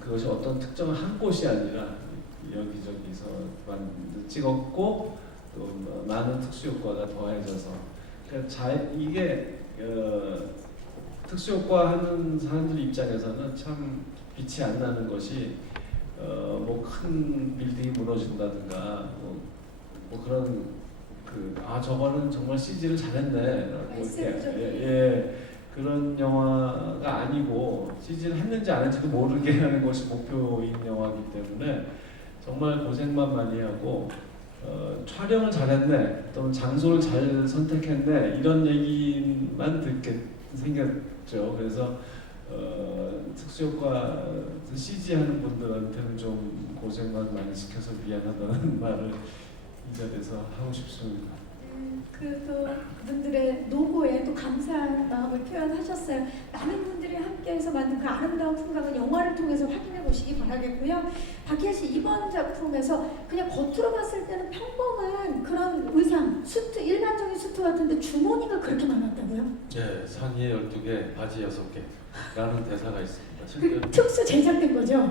그것이 어떤 특정한 한 곳이 아니라 여기저기서 찍었고 또 많은 특수 효과가 더해져서 그러니까 이게 특수 효과 하는 사람들 입장에서는 참 빛이 안 나는 것이 뭐 큰 빌딩이 무너진다든가 뭐 그런 저거는 정말 CG를 잘했네라고 이렇게 그런 영화가 아니고 CG를 했는지 안 했는지도 모르게 하는 것이 목표인 영화이기 때문에 정말 고생만 많이 하고 촬영을 잘했네 또는 장소를 잘 선택했네 이런 얘기만 듣게 생겼죠. 그래서 특수효과 CG 하는 분들한테는 좀 고생만 많이 시켜서 미안하다는 말을 이 자리에서 하고 싶습니다. 또 그분들의 노고에 또 감사한 마음을 표현하셨어요. 많은 분들이 함께해서 만든 그 아름다운 풍광은 영화를 통해서 확인해 보시기 바라겠고요. 박희애 씨 이번 작품에서 그냥 겉으로 봤을 때는 평범한 그런 의상, 수트, 일반적인 수트 같은데 주머니가 그렇게 많았다고요? 네, 상의에 12개, 바지 6개라는 대사가 있습니다. 그 특수 제작된 거죠?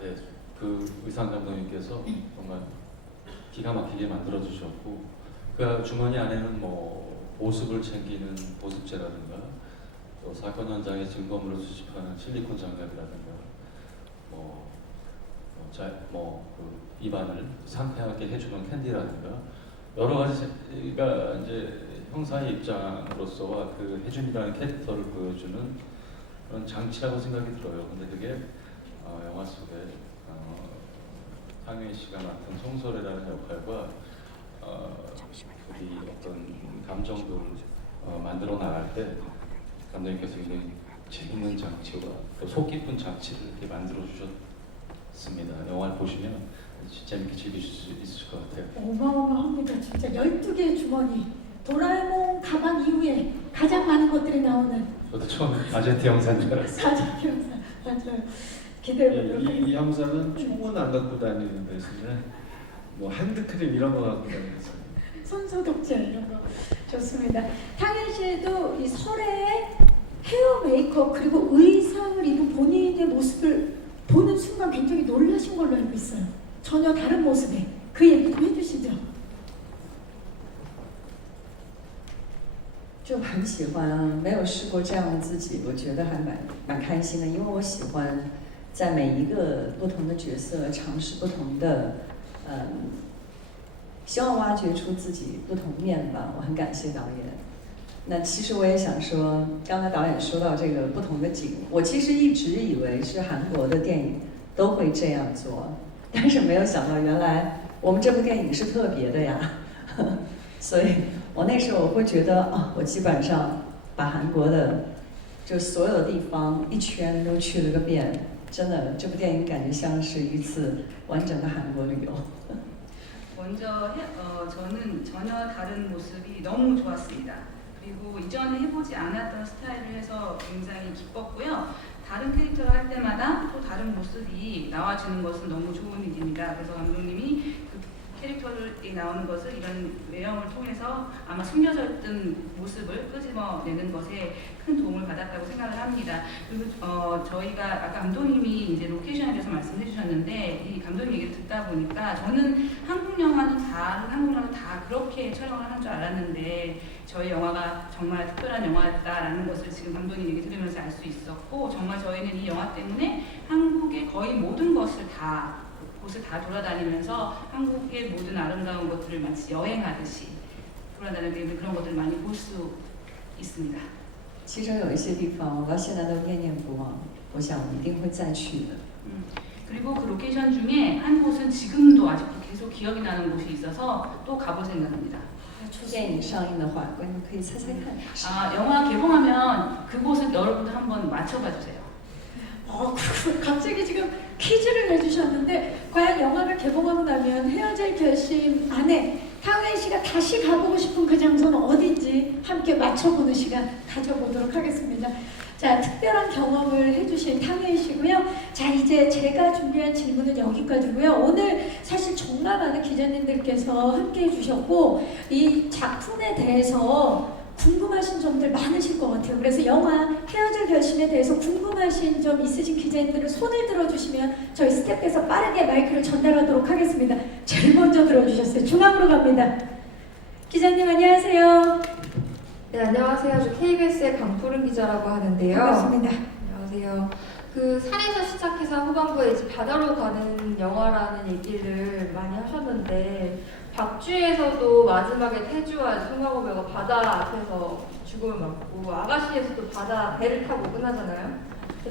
네. 그 의상 감독님께서 정말 기가 막히게 만들어 주셨고 그 주머니 안에는 뭐 보습을 챙기는 보습제라든가 또 사건 현장에 증거물을 수집하는 실리콘 장갑이라든가 그 입안을 상쾌하게 해주는 캔디라든가 여러 가지가 이제 형사의 입장으로서와 그 혜준이라는 캐릭터를 보여주는 그런 장치라고 생각이 들어요. 근데 그게 영화 속에 상현 씨가 맡은 송설이라는 역할과 우리 어떤 감정들을 만들어 나갈 때 감독님께서 이런 재밌는 장치와 또 속 깊은 장치를 이렇게 만들어 주셨습니다. 영화를 보시면 재밌게 즐기실 수 있을 것 같아요. 어마어마합니다. 진짜 12개의 주머니. 도라에몽 가방 이후에 가장 많은 것들이 나오는 저도 처음에 아제트 형사인 줄 알았어요. 사진 형사. 맞아요. 기대해보도록 이 형사는 총은 안 갖고 다니는 대신에 뭐 핸드크림 이런 거 갖고 다니면서 손소독제 이런 거 좋습니다. 탕현 씨도 이 설의 헤어 메이크업 그리고 의상을 입은 본인의 모습을 보는 순간 굉장히 놀라신 걸로 알고 있어요. 전혀 다른 모습에 그 얘기 좀 해주시죠. 就很喜欢，没有试过这样的自己，我觉得还蛮开心的，因为我喜欢在每一个不同的角色尝试不同的，希望挖掘出自己不同面吧。我很感谢导演。那其实我也想说，刚才导演说到这个不同的景，我其实一直以为是韩国的电影都会这样做，但是没有想到原来我们这部电影是特别的呀。所以我那时候我会觉得我基本上把韩国的就所有的地方一圈都去了个遍，真的这部电影感觉像是一次完整的韩国旅游。 먼저 저는 전혀 다른 모습이 너무 좋았습니다. 그리고 이전에 해보지 않았던 스타일을 해서 굉장히 기뻤고요. 다른 캐릭터를 할 때마다 또 다른 모습이 나와주는 것은 너무 좋은 일입니다. 그래서 감독님이 그 캐릭터들이 나오는 것을 이런 외형을 통해서 아마 숨겨져 있던 모습을 끄집어내는 것에 큰 도움을 받았다고 생각을 합니다. 그리고 저희가 아까 감독님이 이제 로케이션에 대해서 말씀해 주셨는데 이 감독님 얘기를 듣다 하다 보니까 저는 한국 영화는 다 그렇게 촬영을 하는 줄 알았는데 저희 영화가 정말 특별한 영화였다라는 것을 지금 감독님 얘기 들으면서 알 수 있었고 정말 저희는 이 영화 때문에 한국의 거의 모든 곳을 다 돌아다니면서 한국의 모든 아름다운 것들을 마치 여행하듯이 돌아다니는 그런 것들을 많이 볼 수 있습니다. 其中有一些地方我到现在都念念不忘，我想我一定会再去的。 그리고 그 로케이션 중에 한 곳은 지금도 아직도 계속 기억이 나는 곳이 있어서 또 가볼 생각합니다. 电影上映的话，观众可以猜猜看。 영화 개봉하면 그곳을 여러분들 한번 맞춰봐 주세요. 갑자기 지금 퀴즈를 내주셨는데 과연 영화가 개봉하고 나면 헤어질 결심 안에 탕웨이 씨가 다시 가보고 싶은 그 장소는 어딘지 함께 맞춰보는 시간 가져보도록 하겠습니다. 자, 특별한 경험을 해주신 탕웨이 씨고요. 자, 이제 제가 준비한 질문은 여기까지고요. 오늘 사실 정말 많은 기자님들께서 함께 해주셨고 이 작품에 대해서 궁금하신 점들 많으실 것 같아요. 그래서 영화 헤어질 결심에 대해서 궁금하신 점 있으신 기자님들은 손을 들어주시면 저희 스태프에서 빠르게 마이크를 전달하도록 하겠습니다. 제일 먼저 들어주셨어요. 중앙으로 갑니다. 기자님 안녕하세요. 네, 안녕하세요. 저 KBS의 강푸른 기자라고 하는데요. 반갑습니다. 안녕하세요. 그 산에서 시작해서 후반부에 이제 바다로 가는 영화라는 얘기를 많이 하셨는데 박쥐에서도 마지막에 태주와 송강호 배우가 바다 앞에서 죽음을 맞고 아가씨에서도 바다 배를 타고 끝나잖아요.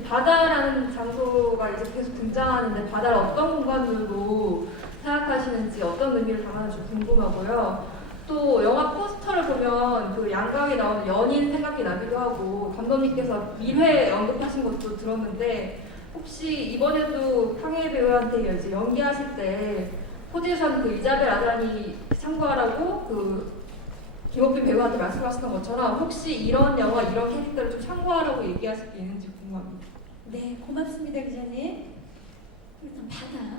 바다라는 장소가 이제 계속 등장하는데 바다를 어떤 공간으로 생각하시는지 어떤 의미를 담았는지 궁금하고요. 또 영화 포스터를 보면 그 양강에 나오는 연인 생각이 나기도 하고 감독님께서 밀회 언급하신 것도 들었는데 혹시 이번에도 탕웨이 배우한테 이제 연기하실 때 포지션 그 이자벨 아다니 참고하라고 그 김옥빈 배우한테 말씀하셨던 것처럼 혹시 이런 영화 이런 캐릭터를 좀 참고하라고 얘기하실 게 있는지 궁금합니다. 네, 고맙습니다 기자님. 일단 바다.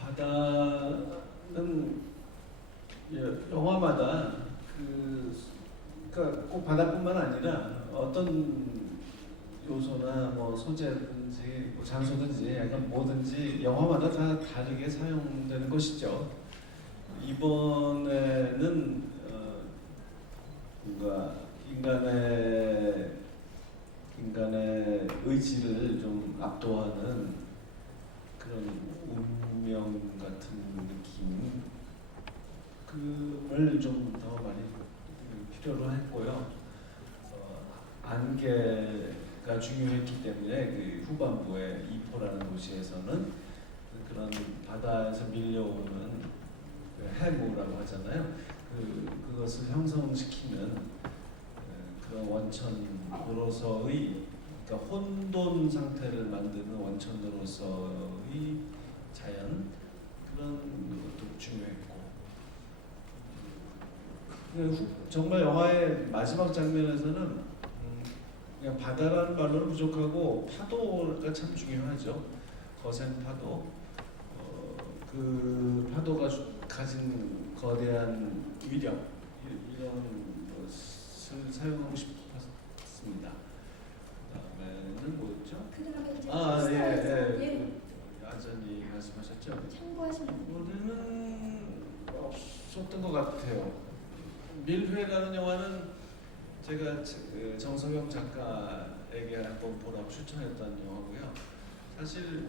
바다는 영화마다 그러니까 꼭 바다뿐만 아니라 어떤 요소나 뭐 소재든지 뭐 장소든지 약간 뭐든지 영화마다 다 다르게 사용되는 것이죠. 이번에는 뭔가 인간의 의지를 좀 압도하는 그런 운명 같은 느낌. 그걸 좀 더 많이 필요로 했고요. 안개가 중요했기 때문에 그 후반부에 이포라는 도시에서는 그런 바다에서 밀려오는 그 해무라고 하잖아요. 그것을 형성시키는 그런 원천으로서의 그러니까 혼돈 상태를 만드는 원천으로서의 자연 그런 것도 중요했고. 정말 영화의 마지막 장면에서는 그냥 바다라는 말로는 부족하고 파도가 참 중요하죠. 거센 파도. 그 파도가 가진 거대한 위력 이런 것을 사용하고 싶었습니다. 그다음에는 뭐였죠? 예. 아전이 말씀하셨죠. 참고하시면 이번에는 없었던 것 같아요. 밀회라는 영화는 제가 정석영 작가에게 한번 보라고 추천했던 영화고요. 사실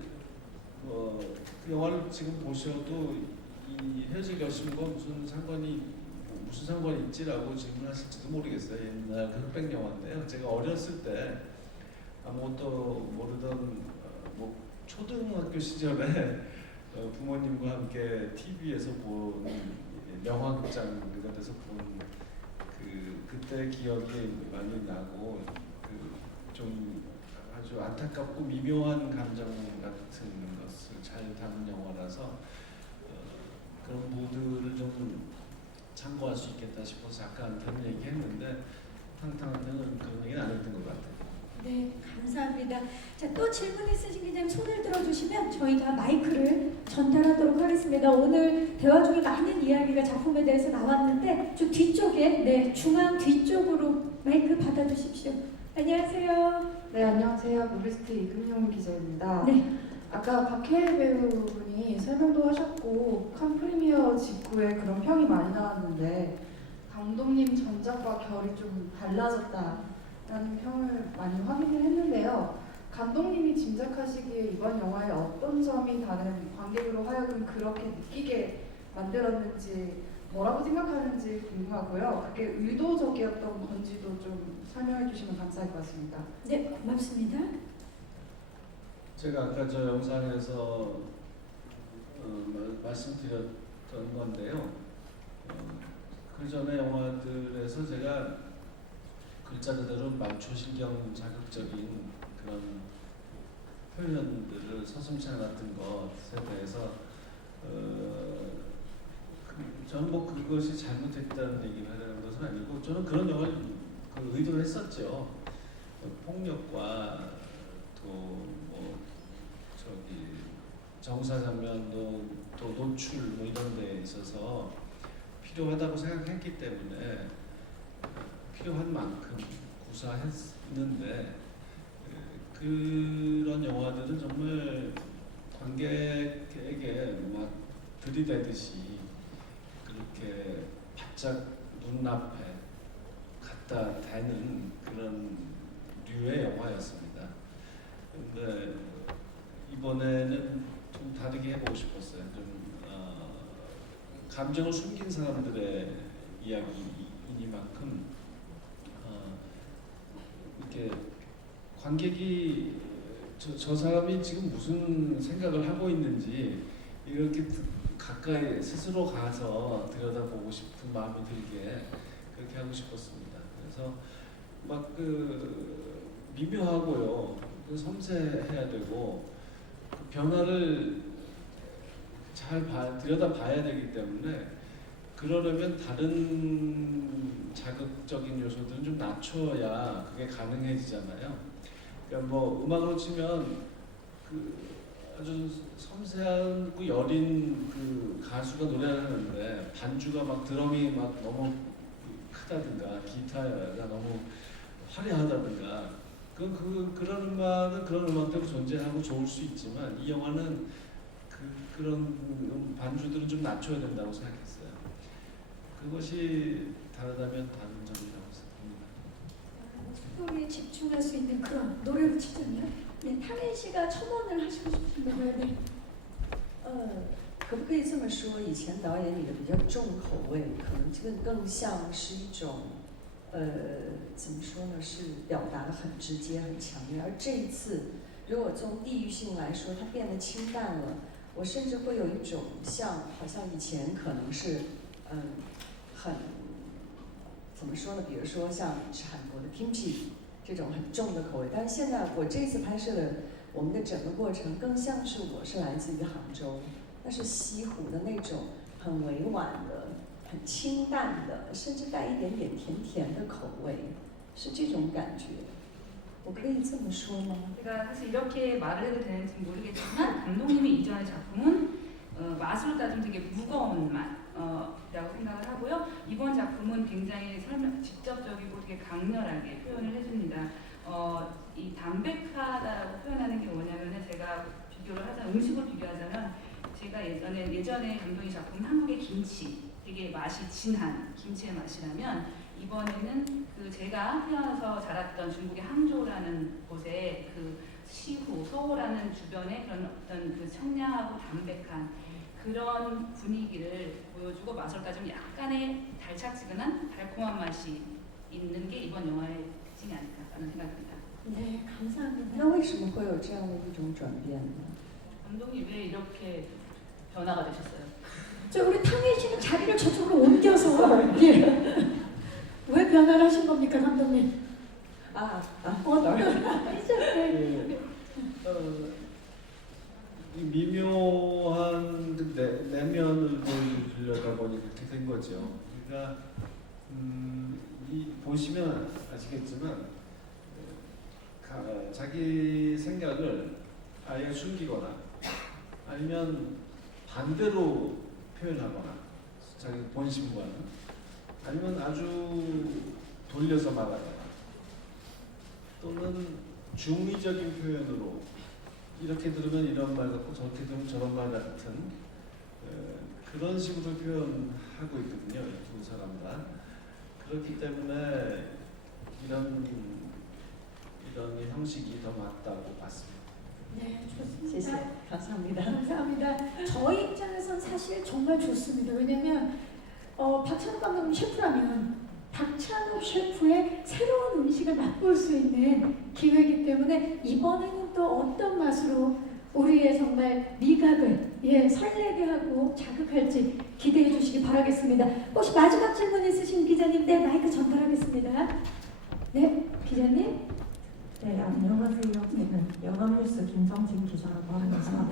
그 영화를 지금 보셔도 이 헤어질 결심과 무슨 상관이 있지라고 질문하실지도 모르겠어요. 옛날 그 흑백 영화인데요. 제가 어렸을 때 아무것도 모르던 뭐 초등학교 시절에 부모님과 함께 TV에서 본 영화극장 같은 데서 본 그때 기억이 많이 나고 좀 아주 안타깝고 미묘한 감정 같은 것을 잘 담은 영화라서 그런 무드를 좀 참고할 수 있겠다 싶어서 아까한테는 얘기했는데 탕탕한테는 그런 얘기는 안 했던 것 같아요. 네, 감사합니다. 자, 또 질문 있으신 기자님 손을 들어주시면 저희가 마이크를 전달하도록 하겠습니다. 오늘 대화 중에 많은 이야기가 작품에 대해서 나왔는데 좀 뒤쪽에, 네, 중앙 뒤쪽으로 마이크 받아주십시오. 안녕하세요. 네, 안녕하세요. 노베스트 이금용 기자입니다. 네. 아까 박해일 배우분이 설명도 하셨고 칸 프리미어 직후에 그런 평이 많이 나왔는데 감독님 전작과 결이 좀 달라졌다라는 평을 많이 확인을 했는데요. 감독님이 짐작하시기에 이번 영화의 어떤 점이 다른 관객으로 하여금 그렇게 느끼게 만들었는지 뭐라고 생각하는지 궁금하고요. 그게 의도적이었던 건지도 좀 설명해 주시면 감사할 것 같습니다. 네, 고맙습니다. 제가 아까 저 영상에서 말씀드렸던 건데요. 그 전에 영화들에서 제가 글자 그대로 말초신경 자극적인 그런 표현들을 서슴지 않았던 것에 대해서 저는 뭐 그것이 잘못했다는 얘기를 하려는 것은 아니고 저는 그런 영화를 의도를 했었죠. 폭력과 또 뭐 저기 정사 장면도 또 노출 뭐 이런 데 있어서 필요하다고 생각했기 때문에 필요한 만큼 구사했는데 그런 영화들은 정말 관객에게 막 들이대듯이 그렇게 바짝 눈앞에 갖다 대는 그런 류의 영화였습니다. 근데 이번에는 좀 다르게 해보고 싶었어요. 좀 감정을 숨긴 사람들의 이야기이니만큼 이렇게 관객이 저 사람이 지금 무슨 생각을 하고 있는지 이렇게 가까이 스스로 가서 들여다보고 싶은 마음이 들게 그렇게 하고 싶었습니다. 그래서 막 미묘하고요, 섬세해야 되고 그 변화를 잘 들여다봐야 되기 때문에 그러려면 다른 자극적인 요소들은 좀 낮춰야 그게 가능해지잖아요. 그러니까 뭐 음악으로 치면 그 아주 섬세하고 여린 그 가수가 노래를 하는데 반주가 막 드럼이 막 너무 크다든가 기타가 너무 화려하다든가 그런 음악은 그런 음악대로 존재하고 좋을 수 있지만 이 영화는 그런 반주들은 좀 낮춰야 된다고 생각했어요. 그것이 다르다면 다른 점이라고 생각합니다. 스토리에 집중할 수 있는 그런 노래로 치자면 네, 탕현 씨가 첨언을 하시고 싶은데요. 네. 可不可以这么说？以前导演你的比较重口味，可能这个更像是一种，怎么说呢？是表达的很直接、很强烈。而这一次，如果从地域性来说，它变得清淡了。我甚至会有一种好像以前可能是，很怎么说呢？比如说像吃韩国的 kimchi 这种很重的口味，但是现在我这次拍摄的我们的整个过程，更像是我是来自于杭州。 那是西湖的那种很委婉的、很清淡的，甚至带一点点甜甜的口味，是这种感觉。我可以这么说吗？ 제가 사실 이렇게 말을 해도 되는지 모르겠지만 감독님의 이전의 작품은 맛으로 따지면 되게 무거운 맛이라고 생각을 하고요. 이번 작품은 굉장히 직접적이고 되게 강렬하게 표현을 해줍니다. 이 담백하다라고 표현하는 게 뭐냐면은 제가 비교를 하자면 음식으로 비교하자면 제가 예전에 감독의 작품 한국의 김치 되게 맛이 진한 김치의 맛이라면 이번에는 그 제가 태어나서 자랐던 중국의 항저우라는 곳에 그 시후 서호라는 주변에 그런 어떤 그 청량하고 담백한 그런 분위기를 보여주고 맛으로 따지면 약간의 달짝지근한 달콤한 맛이 있는 게 이번 영화의 특징이 아닐까라는 생각입니다. 네, 감사합니다. 那为什么会有这样的一种转变呢？ 감독님 왜 이렇게 변화가 되셨어요? 저 우리 탕현 씨는 자리를 저쪽으로 옮겨서 예. 왜 변화를 하신 겁니까, 감독님? 이 미묘한 내면을 보여주려다 보니 그렇게 된 거죠. 그러니까 보시면 아시겠지만 자기 생각을 아예 숨기거나 아니면 반대로 표현하거나 자기 본심과는 아니면 아주 돌려서 말하거나 또는 중의적인 표현으로 이렇게 들으면 이런 말 같고 저렇게 들으면 저런 말 같은 그런 식으로 표현하고 있거든요. 이 두 사람 다. 그렇기 때문에 이런 형식이 더 맞다고 봤습니다. 네, 谢谢 좋습니다. 감사합니다. 감사합니다. 저희 입장에선 사실 정말 좋습니다. 왜냐면 박찬욱 감독님 셰프라면 박찬욱 셰프의 새로운 음식을 맛볼 수 있는 기회이기 때문에 이번에는 또 어떤 맛으로 우리의 정말 미각을 설레게 하고 자극할지 기대해 주시기 바라겠습니다. 혹시 마지막 질문 있으신 기자님, 네, 마이크 전달하겠습니다. 네, 기자님. 네, 안녕하세요. 저는 연합뉴스 김정진 기자라고 합니다.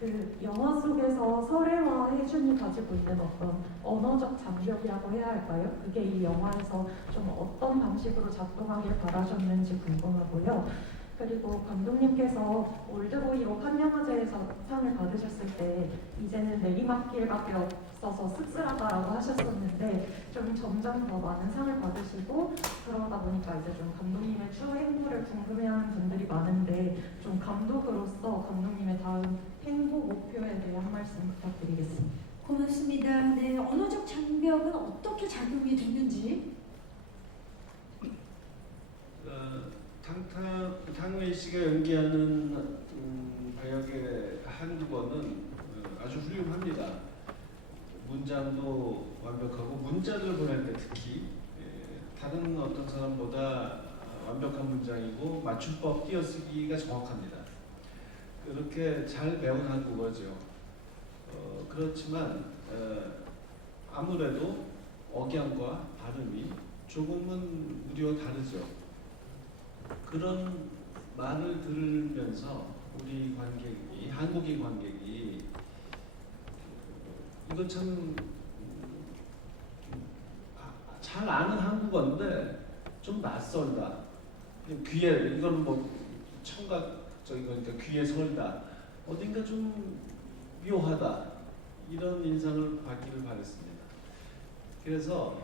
그 영화 속에서 설애와 혜준이 가지고 있는 어떤 언어적 장벽이라고 해야 할까요? 그게 이 영화에서 좀 어떤 방식으로 작동하길 바라셨는지 궁금하고요. 그리고 감독님께서 올드보이로 칸영화제에서 상을 받으셨을 때 이제는 내리막길밖에 없어서 씁쓸하다라고 하셨었는데 좀 점점 더 많은 상을 받으시고 그러다 보니까 이제 좀 감독님의 추후 행보를 궁금해하는 분들이 많은데 좀 감독으로서 감독님의 다음 행보 목표에 대해 한 말씀 부탁드리겠습니다. 고맙습니다. 네, 언어적 장벽은 어떻게 작용이 됐는지. 탕웨이 씨가 연기하는 배역의 한국어는 아주 훌륭합니다. 문장도 완벽하고 문자를 보낼 때 특히 다른 어떤 사람보다 완벽한 문장이고 맞춤법 띄어쓰기가 정확합니다. 그렇게 잘 배운 한국어죠. 그렇지만 아무래도 억양과 발음이 조금은 우리와 다르죠. 그런 말을 들으면서 우리 관객이, 한국인 관객이 이건 참 잘 아는 한국어인데 좀 낯설다. 귀에 이건 뭐 청각적인 거니까 귀에 설다. 어딘가 좀 묘하다. 이런 인상을 받기를 바랬습니다. 그래서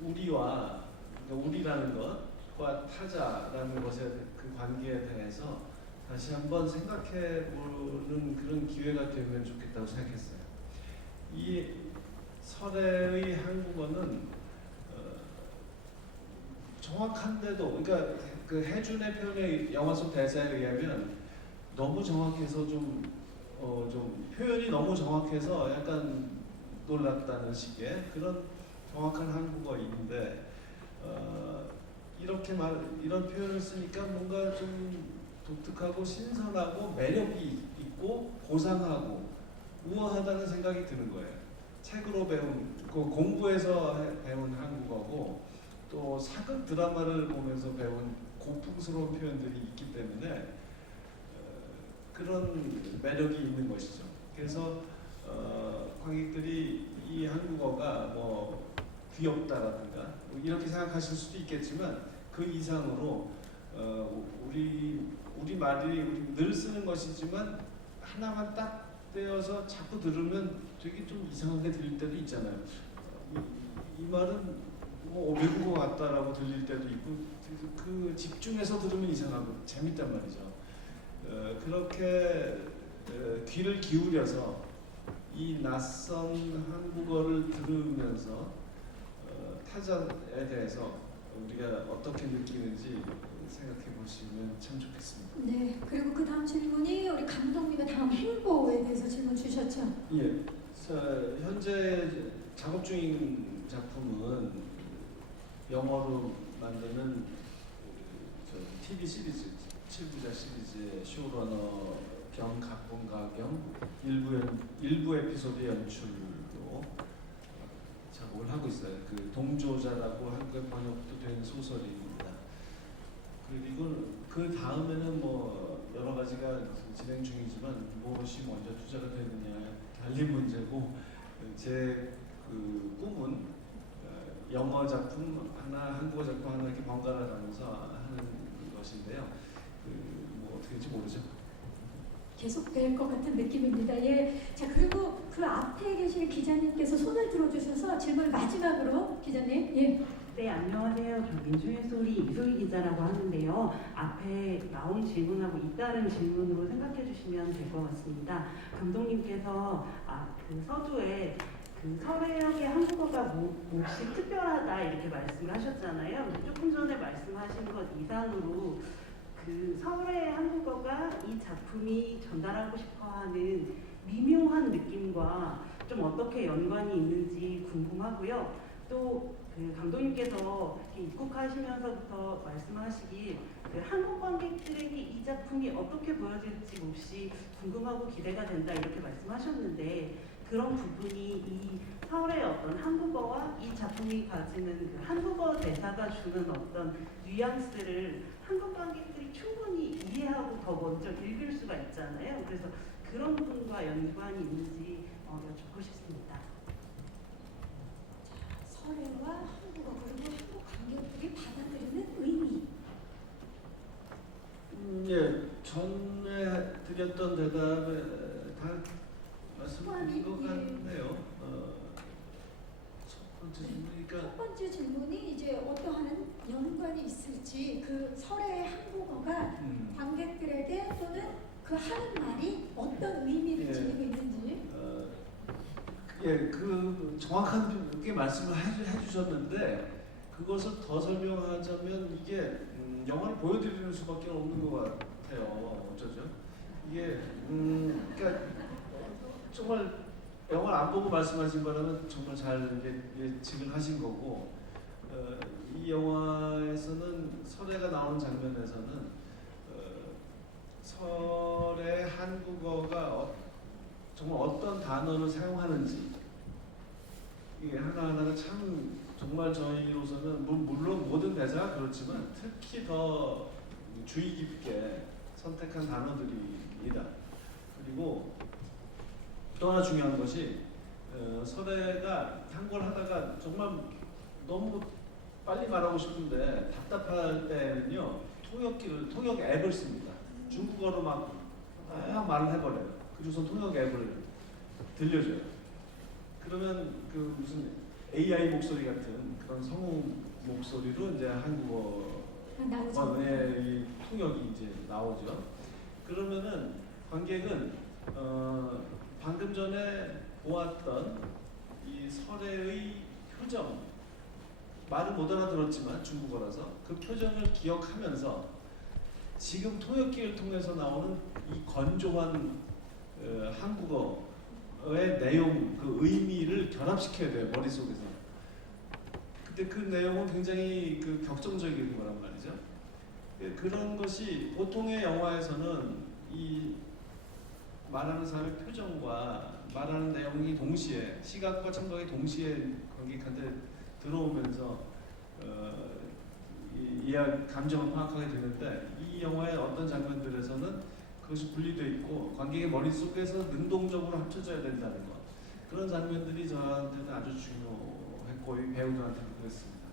우리와 그러니까 우리라는 것과 타자라는 것의 그 관계에 대해서 다시 한번 생각해보는 그런 기회가 되면 좋겠다고 생각했어요. 이 설애의 한국어는 정확한데도, 그러니까 그 해준의 표현의 영화 속 대사에 의하면 너무 정확해서 좀 표현이 너무 정확해서 약간 놀랐다는 식의 그런 정확한 한국어인데 이런 표현을 쓰니까 뭔가 좀 독특하고 신선하고 매력이 있고 고상하고 우아하다는 생각이 드는 거예요. 책으로 배운, 공부해서 배운 한국어고 또 사극 드라마를 보면서 배운 고풍스러운 표현들이 있기 때문에 그런 매력이 있는 것이죠. 그래서 관객들이 이 한국어가 뭐 귀엽다라든가 뭐 이렇게 생각하실 수도 있겠지만 그 이상으로 우리 말이 우리 늘 쓰는 것이지만 하나만 딱 떼어서 자꾸 들으면 되게 좀 이상하게 들릴 때도 있잖아요. 이 말은 뭐 외국어 같다라고 들릴 때도 있고 그 집중해서 들으면 이상하고 재밌단 말이죠. 그렇게 귀를 기울여서 이 낯선 한국어를 들으면서 타자에 대해서 우리가 어떻게 느끼는지 생각해 보시면 참 좋겠습니다. 네, 그리고 그 다음 질문이 우리 감독님의 다음 행보에 대해서 질문 주셨죠? 예, 현재 작업 중인 작품은 영어로 만드는 TV 시리즈, 7부작 시리즈의 쇼러너 겸 각본가 겸 일부 에피소드 연출로 작업을 하고 있어요. 그 동조자라고 한국에 번역도 된 소설입니다. 그리고 그 다음에는 뭐 여러 가지가 진행 중이지만 무엇이 먼저 투자가 되느냐 달린 문제고 제 그 꿈은 영어 작품 하나, 한국어 작품 하나 이렇게 번갈아 가면서 하는 것인데요. 뭐 어떻게 될지 모르죠. 계속 될 것 같은 느낌입니다. 예. 자, 그리고 그 앞에 계실 기자님께서 손을 들어주셔서 질문 마지막으로 기자님, 예. 네, 안녕하세요. 저 민중의 소리 이소희 기자라고 하는데요. 앞에 나온 질문하고 잇따른 질문으로 생각해 주시면 될 것 같습니다. 감독님께서 그 서두에 그 서래역의 한국어가 몹시 특별하다 이렇게 말씀을 하셨잖아요. 근데 조금 전에 말씀하신 것 이상으로 그 서울의 한국어가 이 작품이 전달하고 싶어하는 미묘한 느낌과 좀 어떻게 연관이 있는지 궁금하고요. 또 그 감독님께서 입국하시면서부터 말씀하시길 그 한국 관객들에게 이 작품이 어떻게 보여질지 몹시 궁금하고 기대가 된다 이렇게 말씀하셨는데 그런 부분이 이 서울의 어떤 한국어와 이 작품이 가지는 그 한국어 대사가 주는 어떤 뉘앙스를 한국 관객들이 충분히 이해하고 더 먼저 읽을 수가 있잖아요. 그래서 그런 부분과 연관이 있는지 여쭙고 싶습니다. 서래와 한국어 그리고 한국 관객들이 받아들이는 의미. 예, 전에 드렸던 대답에 다 말씀드린 것 같네요. 첫 번째 질문이니까 첫 번째 질문이 이제 어떠한 연관이 있을지 그 설의 한국어가 관객들에게 또는 그 하는 말이 어떤 의미를 예. 지니고 있는지. 예, 그 정확하게 말씀을 해주셨는데 그것을 더 설명하자면 이게 영화를 보여드리는 수밖에 없는 것 같아요. 어쩌죠? 이게 그러니까 정말 영화를 안 보고 말씀하신 거라면 정말 잘 예측을 하신 거고 이 영화에서는 설애가 나오는 장면에서는 설의 한국어가 정말 어떤 단어를 사용하는지 이게 하나하나가 참 정말 저희로서는 물론 모든 대사가 그렇지만 특히 더 주의 깊게 선택한 단어들입니다. 그리고 또 하나 중요한 것이 설애가 한국어를 하다가 정말 너무 빨리 말하고 싶은데 답답할 때는요 통역 앱을 씁니다. 중국어로 막 말을 해버려요. 그리고선 통역 앱을 들려줘요. 그러면 그 무슨 AI 목소리 같은 그런 성우 목소리로 이제 한국어 이 통역이 이제 나오죠. 그러면은 관객은 방금 전에 보았던 이 설애의 표정, 말은 못 알아들었지만 중국어라서 그 표정을 기억하면서 지금 통역기를 통해서 나오는 이 건조한 한국어의 내용, 그 의미를 결합시켜야 돼요, 머릿속에서. 근데 그 내용은 굉장히 그 격정적인 거란 말이죠. 그런 것이 보통의 영화에서는 이 말하는 사람의 표정과 말하는 내용이 동시에 시각과 청각이 동시에 관객한테 들어오면서 감정을 파악하게 되는데 이 영화의 어떤 장면들에서는 그것이 분리되어 있고 관객의 머릿속에서 능동적으로 합쳐져야 된다는 것 그런 장면들이 저한테는 아주 중요했고 배우들한테도 그랬습니다.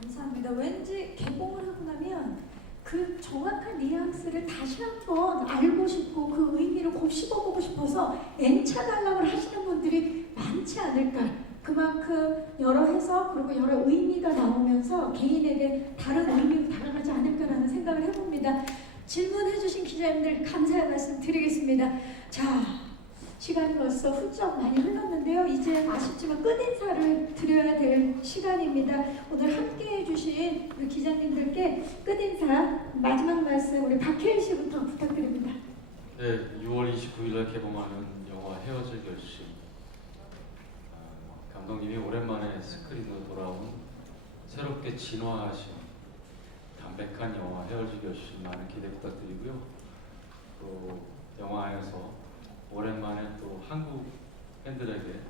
감사합니다. 왠지 개봉을 하고 나면 그 정확한 뉘앙스를 다시 한번 알고 싶고 그 의미를 곱씹어보고 싶어서 N차 관람을 하시는 분들이 많지 않을까. 그만큼 여러 해석 그리고 여러 의미가 나오면서 개인에게 다른 의미로 다가가지 않을까라는 생각을 해봅니다. 질문해주신 기자님들 감사의 말씀 드리겠습니다. 자, 시간이 벌써 훌쩍 많이 흘렀는데요. 이제 아쉽지만 끝인사를 드려야 될 시간입니다. 오늘 함께해 주신 우리 기자님들께 끝인사 마지막 말씀 우리 박혜일 씨부터 부탁드립니다. 네, 6월 29일에 개봉하는 영화 헤어질 결심. 감독님이 오랜만에 스크린으로 돌아온 새롭게 진화하신 담백한 영화 헤어질 결심 많은 기대 부탁드리고요. 또 영화에서 오랜만에 또 한국 팬들에게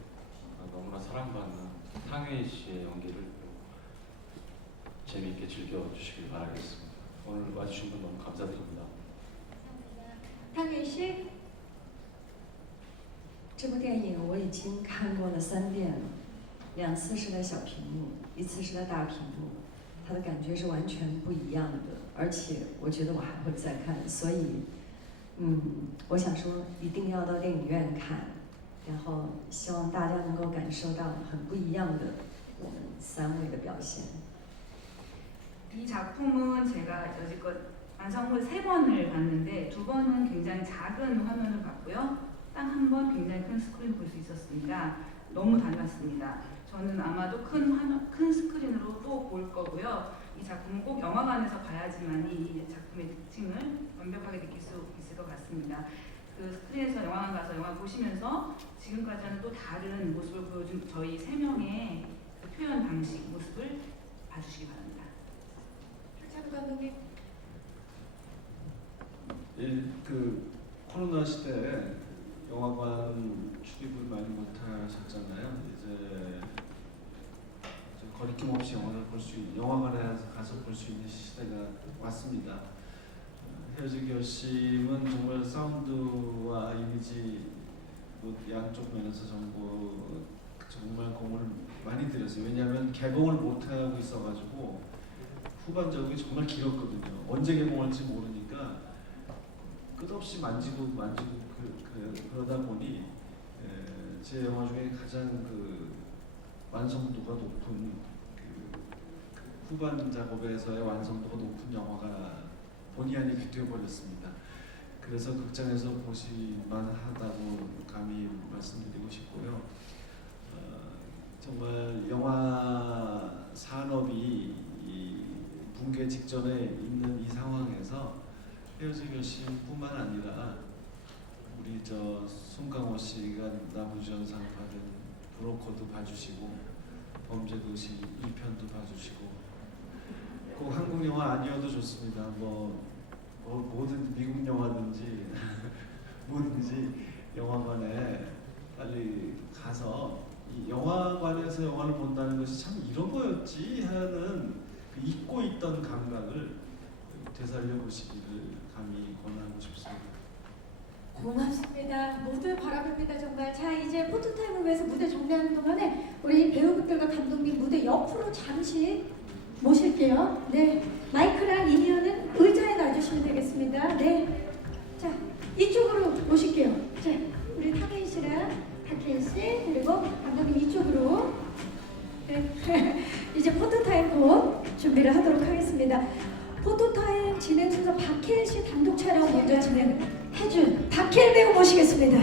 너무나 사랑받는 탕웨이 씨의 연기를 재미있게 즐겨주시길 바라겠습니다. 오늘 와주신 분 너무 감사드립니다. 탕웨이 씨. 这部电影我已经看过了3遍了，2次是在小屏幕，1次是在大屏幕，它的感觉是完全不一样的，而且我觉得我还会再看，所以，我想说一定要到电影院看，然后希望大家能够感受到很不一样的我们三位的表现。 이 작품은 제가 여지껏 완성을 3번을 봤는데 2번은 굉장히 작은 화면을 봤고요. 딱 한 번 굉장히 큰 스크린 볼 수 있었습니다. 너무 달랐습니다. 저는 아마도 큰 스크린으로 또 볼 거고요. 이 작품은 꼭 영화관에서 봐야지만 이 작품의 특징을 완벽하게 느낄 수 있을 것 같습니다. 그 스크린에서 영화관 가서 영화 보시면서 지금까지는 또 다른 모습을 보여준 저희 3명의 그 표현 방식, 모습을 봐주시기 바랍니다. 박찬욱 감독님. 그 코로나 시대에 영화관 출입을 많이 못 하셨잖아요. 이제 거리낌 없이 영화관에 가서 볼 수 있는 시대가 왔습니다. 헤어질 결심은 정말 사운드와 이미지 양쪽 면에서 정말 공을 많이 들였어요. 왜냐하면 개봉을 못 하고 있어가지고 후반적이 정말 길었거든요. 언제 개봉할지 모르니까 끝없이 만지고 그러다 보니 제 영화 중에 가장 그 완성도가 높은 그 후반 작업에서의 완성도가 높은 영화가 본의 아니게 되어버렸습니다. 그래서 극장에서 보실만 하다고 감히 말씀드리고 싶고요. 정말 영화 산업이 이 붕괴 직전에 있는 이 상황에서 헤어질 결심뿐만 아니라 우리 송강호 씨가 남우주연상 받은 브로커도 봐주시고 범죄도시 2편도 봐주시고 꼭 한국 영화 아니어도 좋습니다. 뭐든 미국 영화든지 뭐든지 영화관에 빨리 가서 이 영화관에서 영화를 본다는 것이 참 이런 거였지 하는 그 잊고 있던 감각을 되살려 보시기를 감히 권하고 싶습니다. 고맙습니다. 모두 바라봅니다. 정말. 자, 이제 포토타임을 위해서 무대 정리하는 동안에 우리 배우분들과 감독님 무대 옆으로 잠시 모실게요. 네, 마이크랑 인이어는 의자에 놔주시면 되겠습니다. 네, 자, 이쪽으로 모실게요. 자, 우리 탕혜인 씨랑 박혜인 씨 그리고 감독님 이쪽으로. 네, 이제 포토타임 곧 준비를 하도록 하겠습니다. 포토타임 진행 순서 박혜인 씨 단독 촬영 먼저 진행해준 박혜인 배우 모시겠습니다.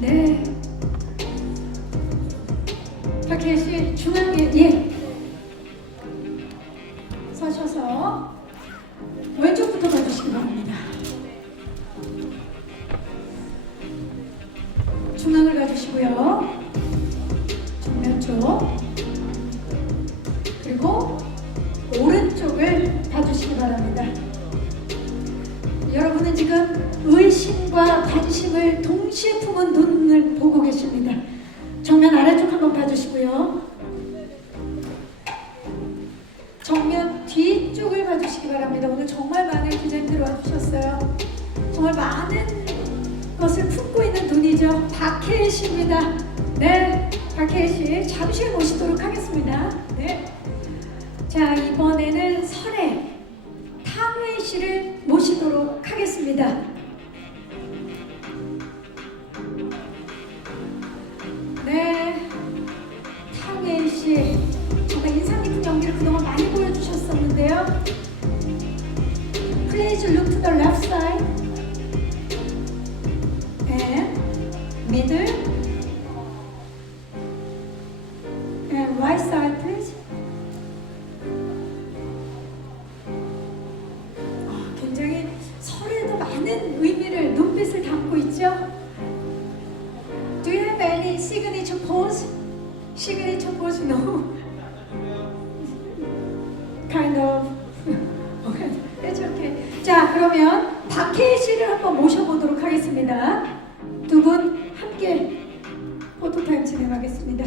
네, 박혜인 씨 중앙에 서셔서 왼쪽부터 봐주시기 바랍니다. 중앙을 가주시고요. 정면 쪽 그리고 오른쪽을 봐주시기 바랍니다. 여러분은 지금 의심과 관심을 동시에 품은 눈을 보고 계십니다. 정면 아래쪽 한번 봐주시고요. 정면 뒤쪽을 봐주시기 바랍니다. 오늘 정말 많은 기자님들 와주셨어요. 정말 많은 것을 품고 있는 눈이죠. 박혜인 씨입니다. 네, 박혜인 씨 잠시 후에 모시도록 하겠습니다. 네. 자, 이번에는 설에 탕웨이 씨를 모시도록 하겠습니다. 네, 탕웨이 씨 정말 인상 깊은 연기를 그동안 많이 보여주셨었는데요. Please look to the left side and middle and right side, please. 굉장히 설에도 많은 의미를 눈빛을 담고 있죠. Do you have any signature pose? Signature pose? No. Kind of. It's okay. 자, 그러면 박혜인 씨를 한번 모셔보도록 하겠습니다. 두 분 함께 포토타임 진행하겠습니다.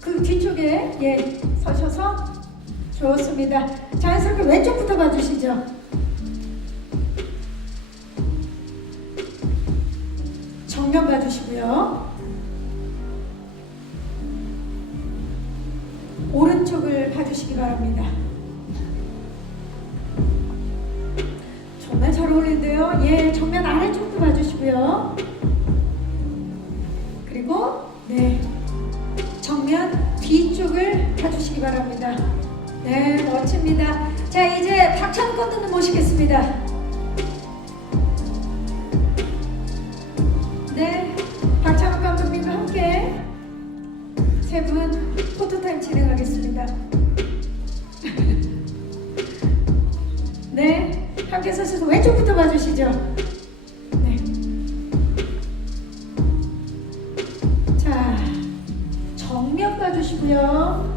그 뒤쪽에 서셔서 좋습니다. 자연스럽게 왼쪽부터 봐주시죠. 정면 봐주시고요. 오른쪽을 봐주시기 바랍니다. 정말 잘 어울리는데요. 봐주시고요. 예, 정면 아래쪽도 봐주시고요. 그리고 네, 정면 뒤쪽을 봐주시기 바랍니다. 네, 멋집니다. 자, 이제 박찬욱 감독님 모시겠습니다. 네, 박찬욱 감독님과 함께 세 분 포토타임 진행하겠습니다. 네, 함께 서셔서 왼쪽부터 봐주시죠. 네. 자, 정면 봐주시고요.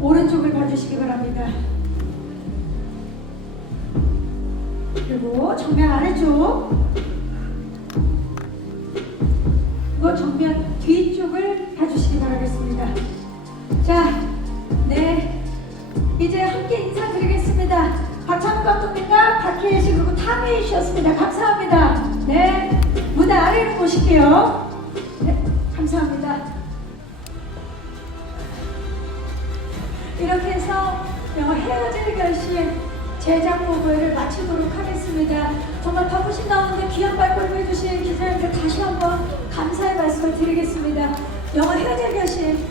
오른쪽을 봐주시기 바랍니다. 그리고 정면 아래쪽, 그리고 정면 뒤쪽을 봐주시기 바라겠습니다. 자, 네, 이제 함께 인사드리겠습니다. 박찬욱 감독님과 박혜일 씨 그리고 탕혜일 씨였습니다. 감사합니다. 네, 무대 아래로 모실게요. 네, 감사합니다. 이렇게 해서 영화 헤어질 결심 제작 보고회를 마치도록 하겠습니다. 정말 바쁘신 가운데 귀한 발걸음 해주신 기자님들 다시 한번 감사의 말씀을 드리겠습니다. 영화 헤어질 결심